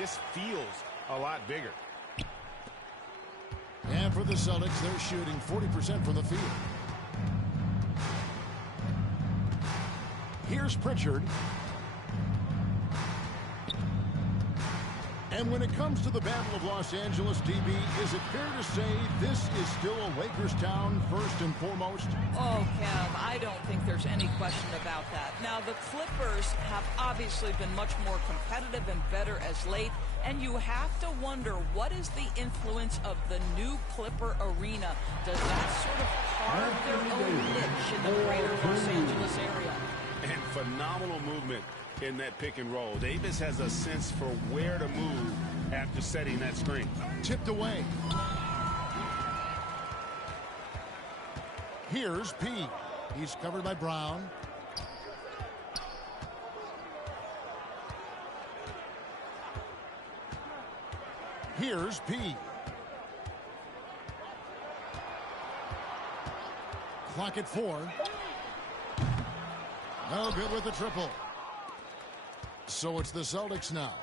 just feels a lot bigger. And for the Celtics, they're shooting 40% from the field. Here's Pritchard. And when it comes to the Battle of Los Angeles, DB, is it fair to say this is still a Lakers town first and foremost? Oh, Kev, I don't think there's any question about that. Now, the Clippers have obviously been much more competitive and better as late, and you have to wonder, what is the influence of the new Clipper arena? Does that sort of carve their own niche in the greater Los Angeles area? And phenomenal movement in that pick and roll. Davis has a sense for where to move after setting that screen. Tipped away. Here's P. He's covered by Brown. Here's P. Clock at 4. No good with the triple. So it's the Celtics now.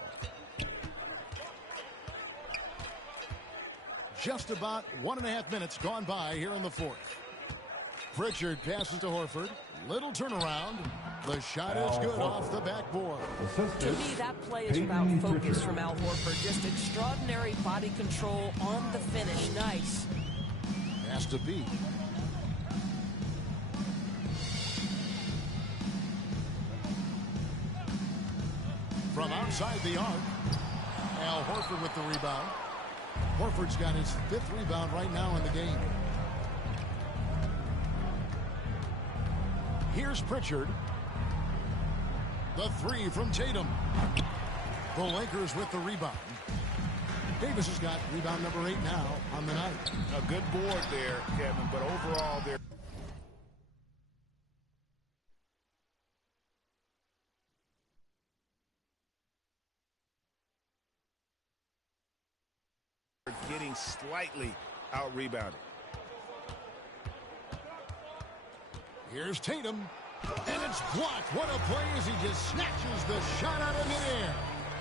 Just about 1.5 minutes gone by here in the fourth. Pritchard passes to Horford. Little turnaround. The shot is good off the backboard. To me, that play is about focus from Al Horford. Just extraordinary body control on the finish. Nice. Has to be. From outside the arc, Al Horford with the rebound. Horford's got his 5th rebound right now in the game. Here's Pritchard. The 3 from Tatum. The Lakers with the rebound. Davis has got rebound number 8 now on the night. A good board there, Kevin, but overall they're getting slightly out-rebounded. Here's Tatum, and it's blocked. What a play as he just snatches the shot out of midair.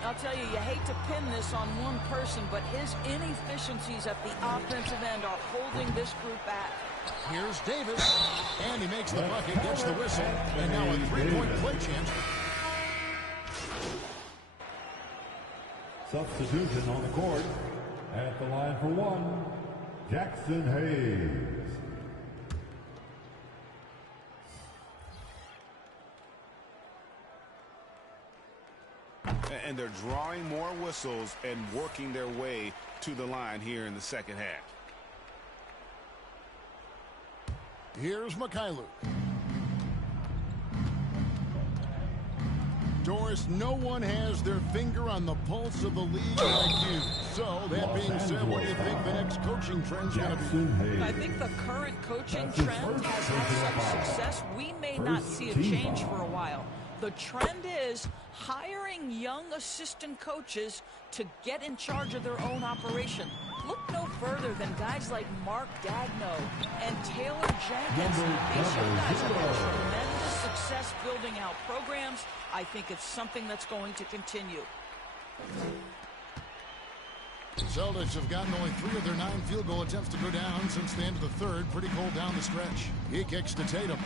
I'll tell you, you hate to pin this on one person, but his inefficiencies at the offensive end are holding this group back. Here's Davis, and he makes the bucket, gets the whistle, and now a 3-point play chance. Substitution on the court. At the line for 1, Jackson Hayes. And they're drawing more whistles and working their way to the line here in the second half. Here's Mycareer. Doris, no one has their finger on the pulse of the league like you. So, that being said, what do you think the next coaching trend's going to be? I think the current coaching trend has had some success. We may not see a change for a while. The trend is hiring young assistant coaches to get in charge of their own operation. Look no further than guys like Mark Gagno and Taylor Jenkins. These young guys have had tremendous success building out programs. I think it's something that's going to continue. Celtics have gotten only 3 of their 9 field goal attempts to go down since the end of the third. Pretty cold down the stretch. He kicks to Tatum.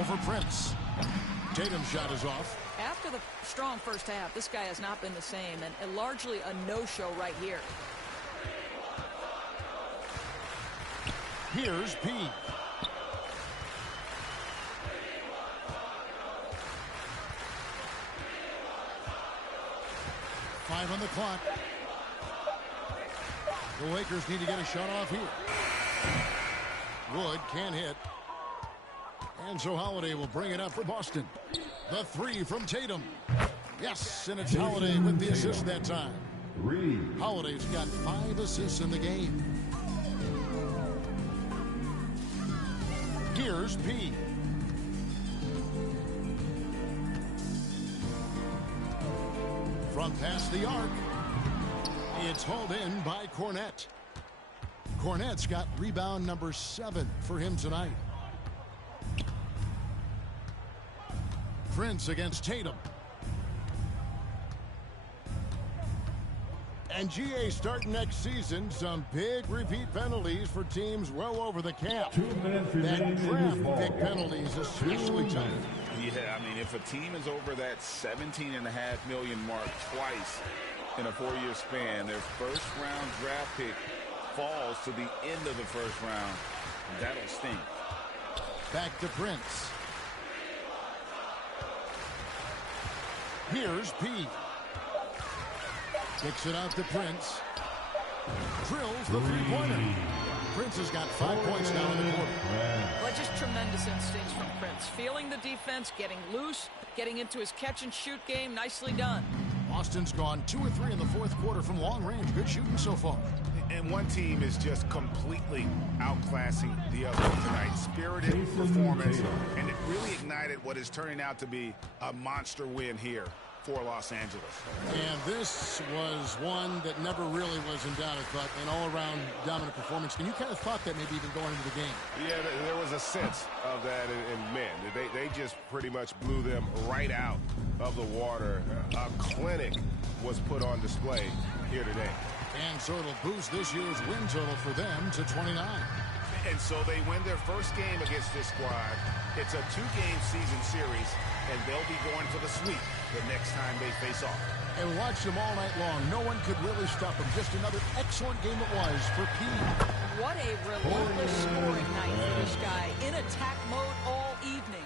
Over Prince. Tatum's shot is off. After the strong first half, this guy has not been the same, and largely a no-show right here. Here's P. Five on the clock. The Lakers need to get a shot off here. Wood can't hit. And so Holiday will bring it up for Boston. The 3 from Tatum. Yes, and it's Holiday with the assist that time. Holiday's got 5 assists in the game. Here's P. From past the arc, it's hauled in by Cornette. Cornette's got rebound number 7 for him tonight. Prince against Tatum. And GA starting next season, some big repeat penalties for teams well over the cap. 2 minutes remaining That in draft this ball. pick penalties especially tough. Yeah, I mean, if a team is over that $17.5 million mark twice in a 4-year span, their first-round draft pick falls to the end of the first round. That'll sting. Back to Prince. Here's P. Kicks it out to Prince. Drills the three-pointer. Prince has got 5 points now in the quarter. Well, just tremendous instincts from Prince. Feeling the defense, getting loose, getting into his catch-and-shoot game. Nicely done. Austin's gone 2 or 3 in the fourth quarter from long range. Good shooting so far. And one team is just completely outclassing the other tonight. Spirited performance, and it really ignited what is turning out to be a monster win here for Los Angeles. And this was one that never really was in doubt, I thought, an all-around dominant performance. And you kind of thought that maybe even going into the game. Yeah, there was a sense of that in men. They just pretty much blew them right out of the water. A clinic was put on display here today. And so it'll boost this year's win total for them to 29. And so they win their first game against this squad. It's a 2-game season series, and they'll be going for the sweep the next time they face off. And watch them all night long. No one could really stop them. Just another excellent game it was for P. What a relentless scoring night for this guy. In attack mode all evening.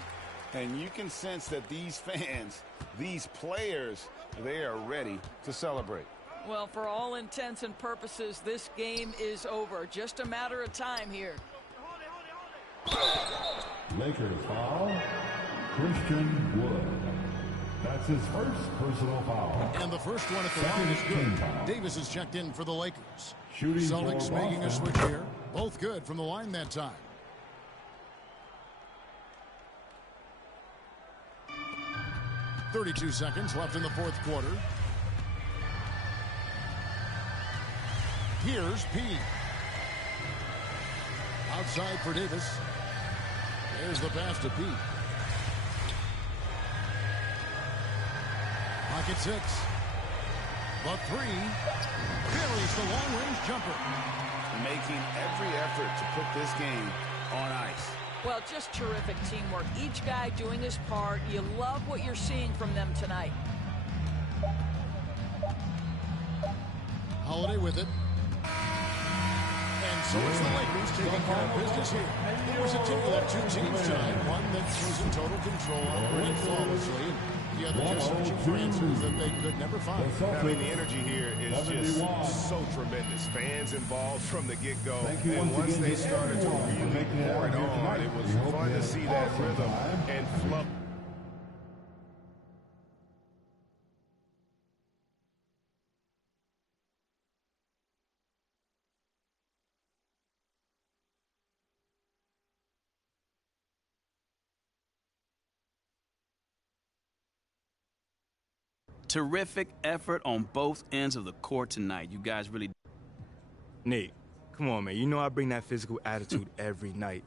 And you can sense that these fans, these players, they are ready to celebrate. Well, for all intents and purposes, this game is over. Just a matter of time here. Lakers foul. Christian Wood. That's his first personal foul. And the first one at the line is good. Davis is checked in for the Lakers. Shooting Celtics for making a Boston. switch here. Both good from the line that time. .32 seconds left in the fourth quarter. Here's P. Outside for Davis. There's the pass to P. Pocket 6. The 3. Buries the long-range jumper. Making every effort to put this game on ice. Well, just terrific teamwork. Each guy doing his part. You love what you're seeing from them tonight. Holiday with it. And so it's the Lakers taking care of business here. It was a tale of two teams tonight. One that was in total control, operating flawlessly. The other just searching for answers that they could never find. I mean, the energy here is just so tremendous. Fans involved from the get-go. And once they started to really pour it on, it was fun to see that rhythm and flow. Terrific effort on both ends of the court tonight. You guys really... Nate, come on, man. You know I bring that physical attitude every night.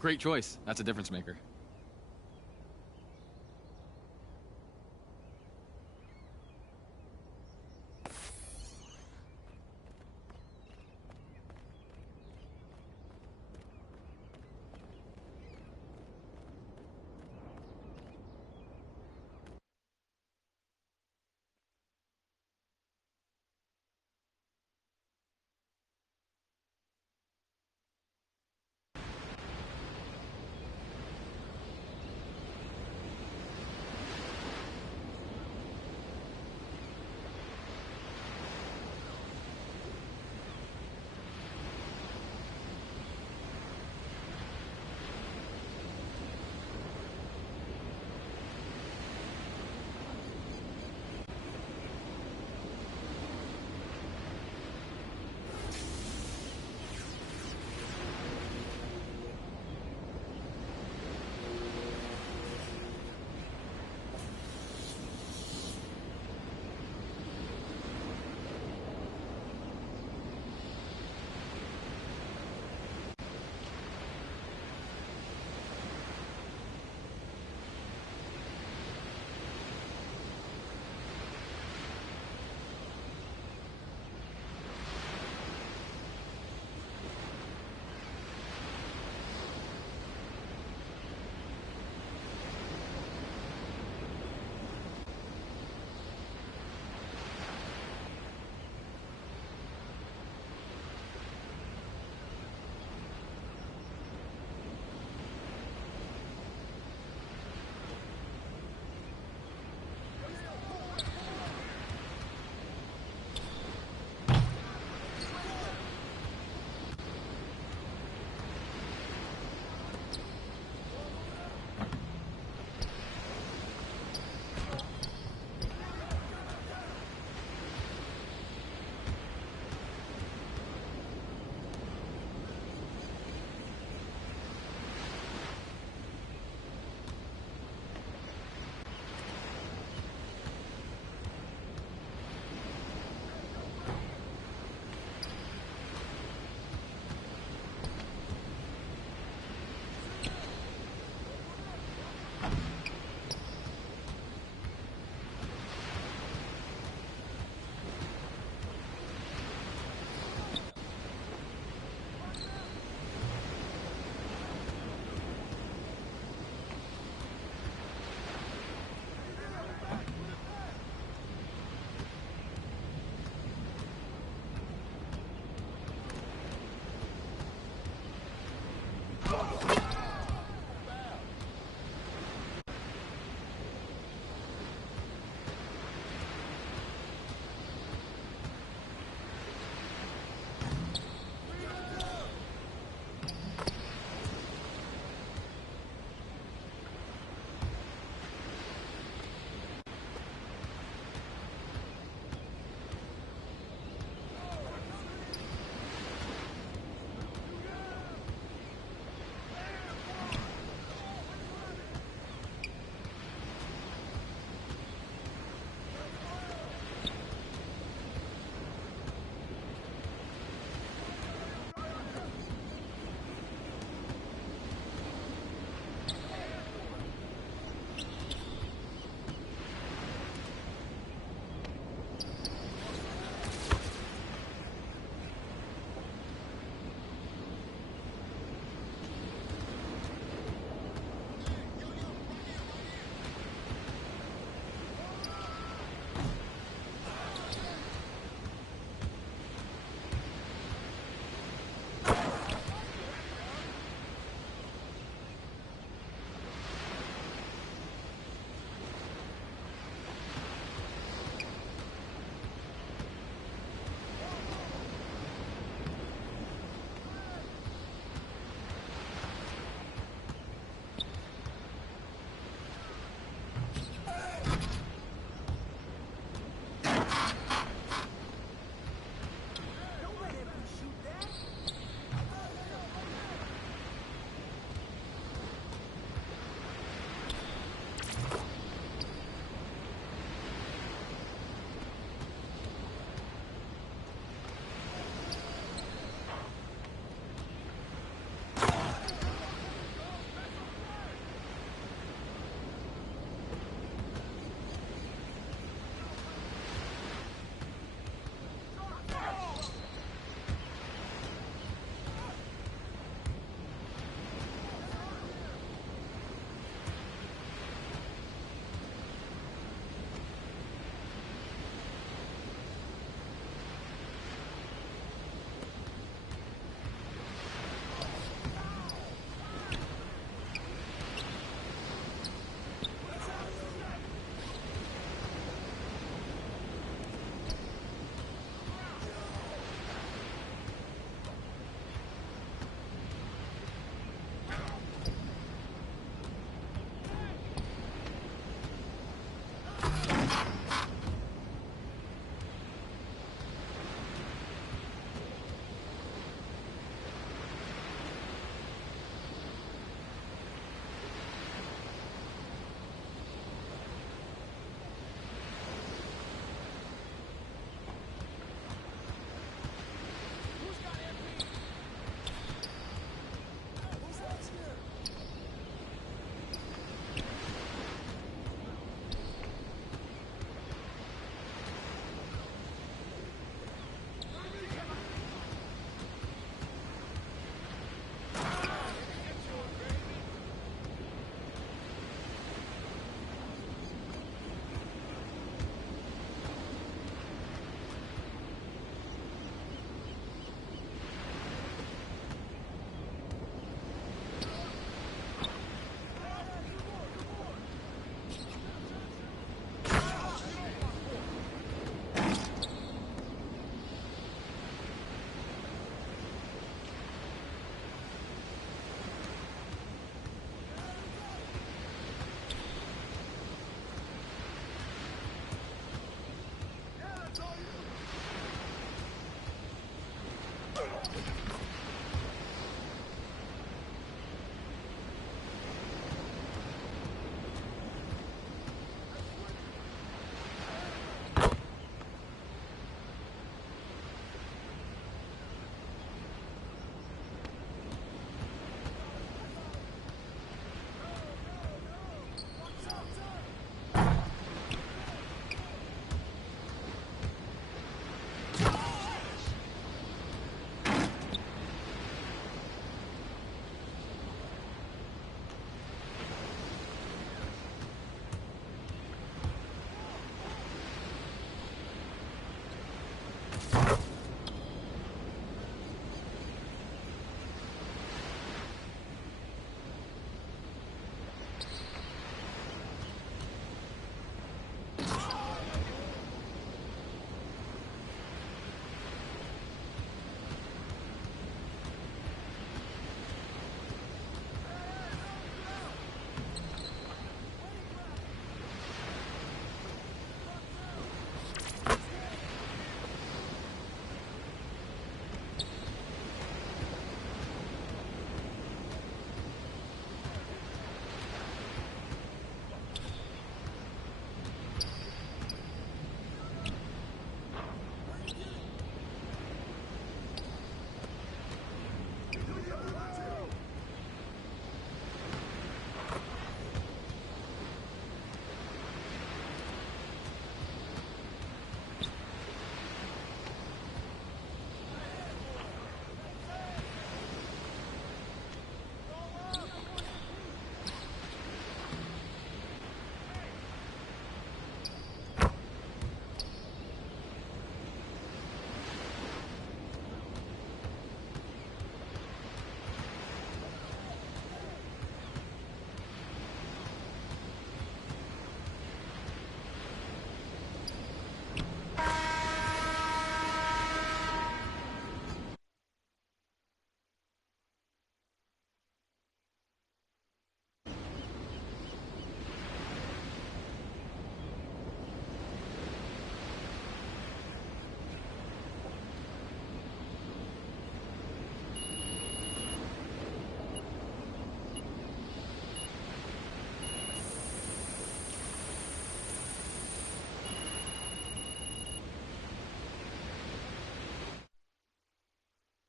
Great choice. That's a difference maker.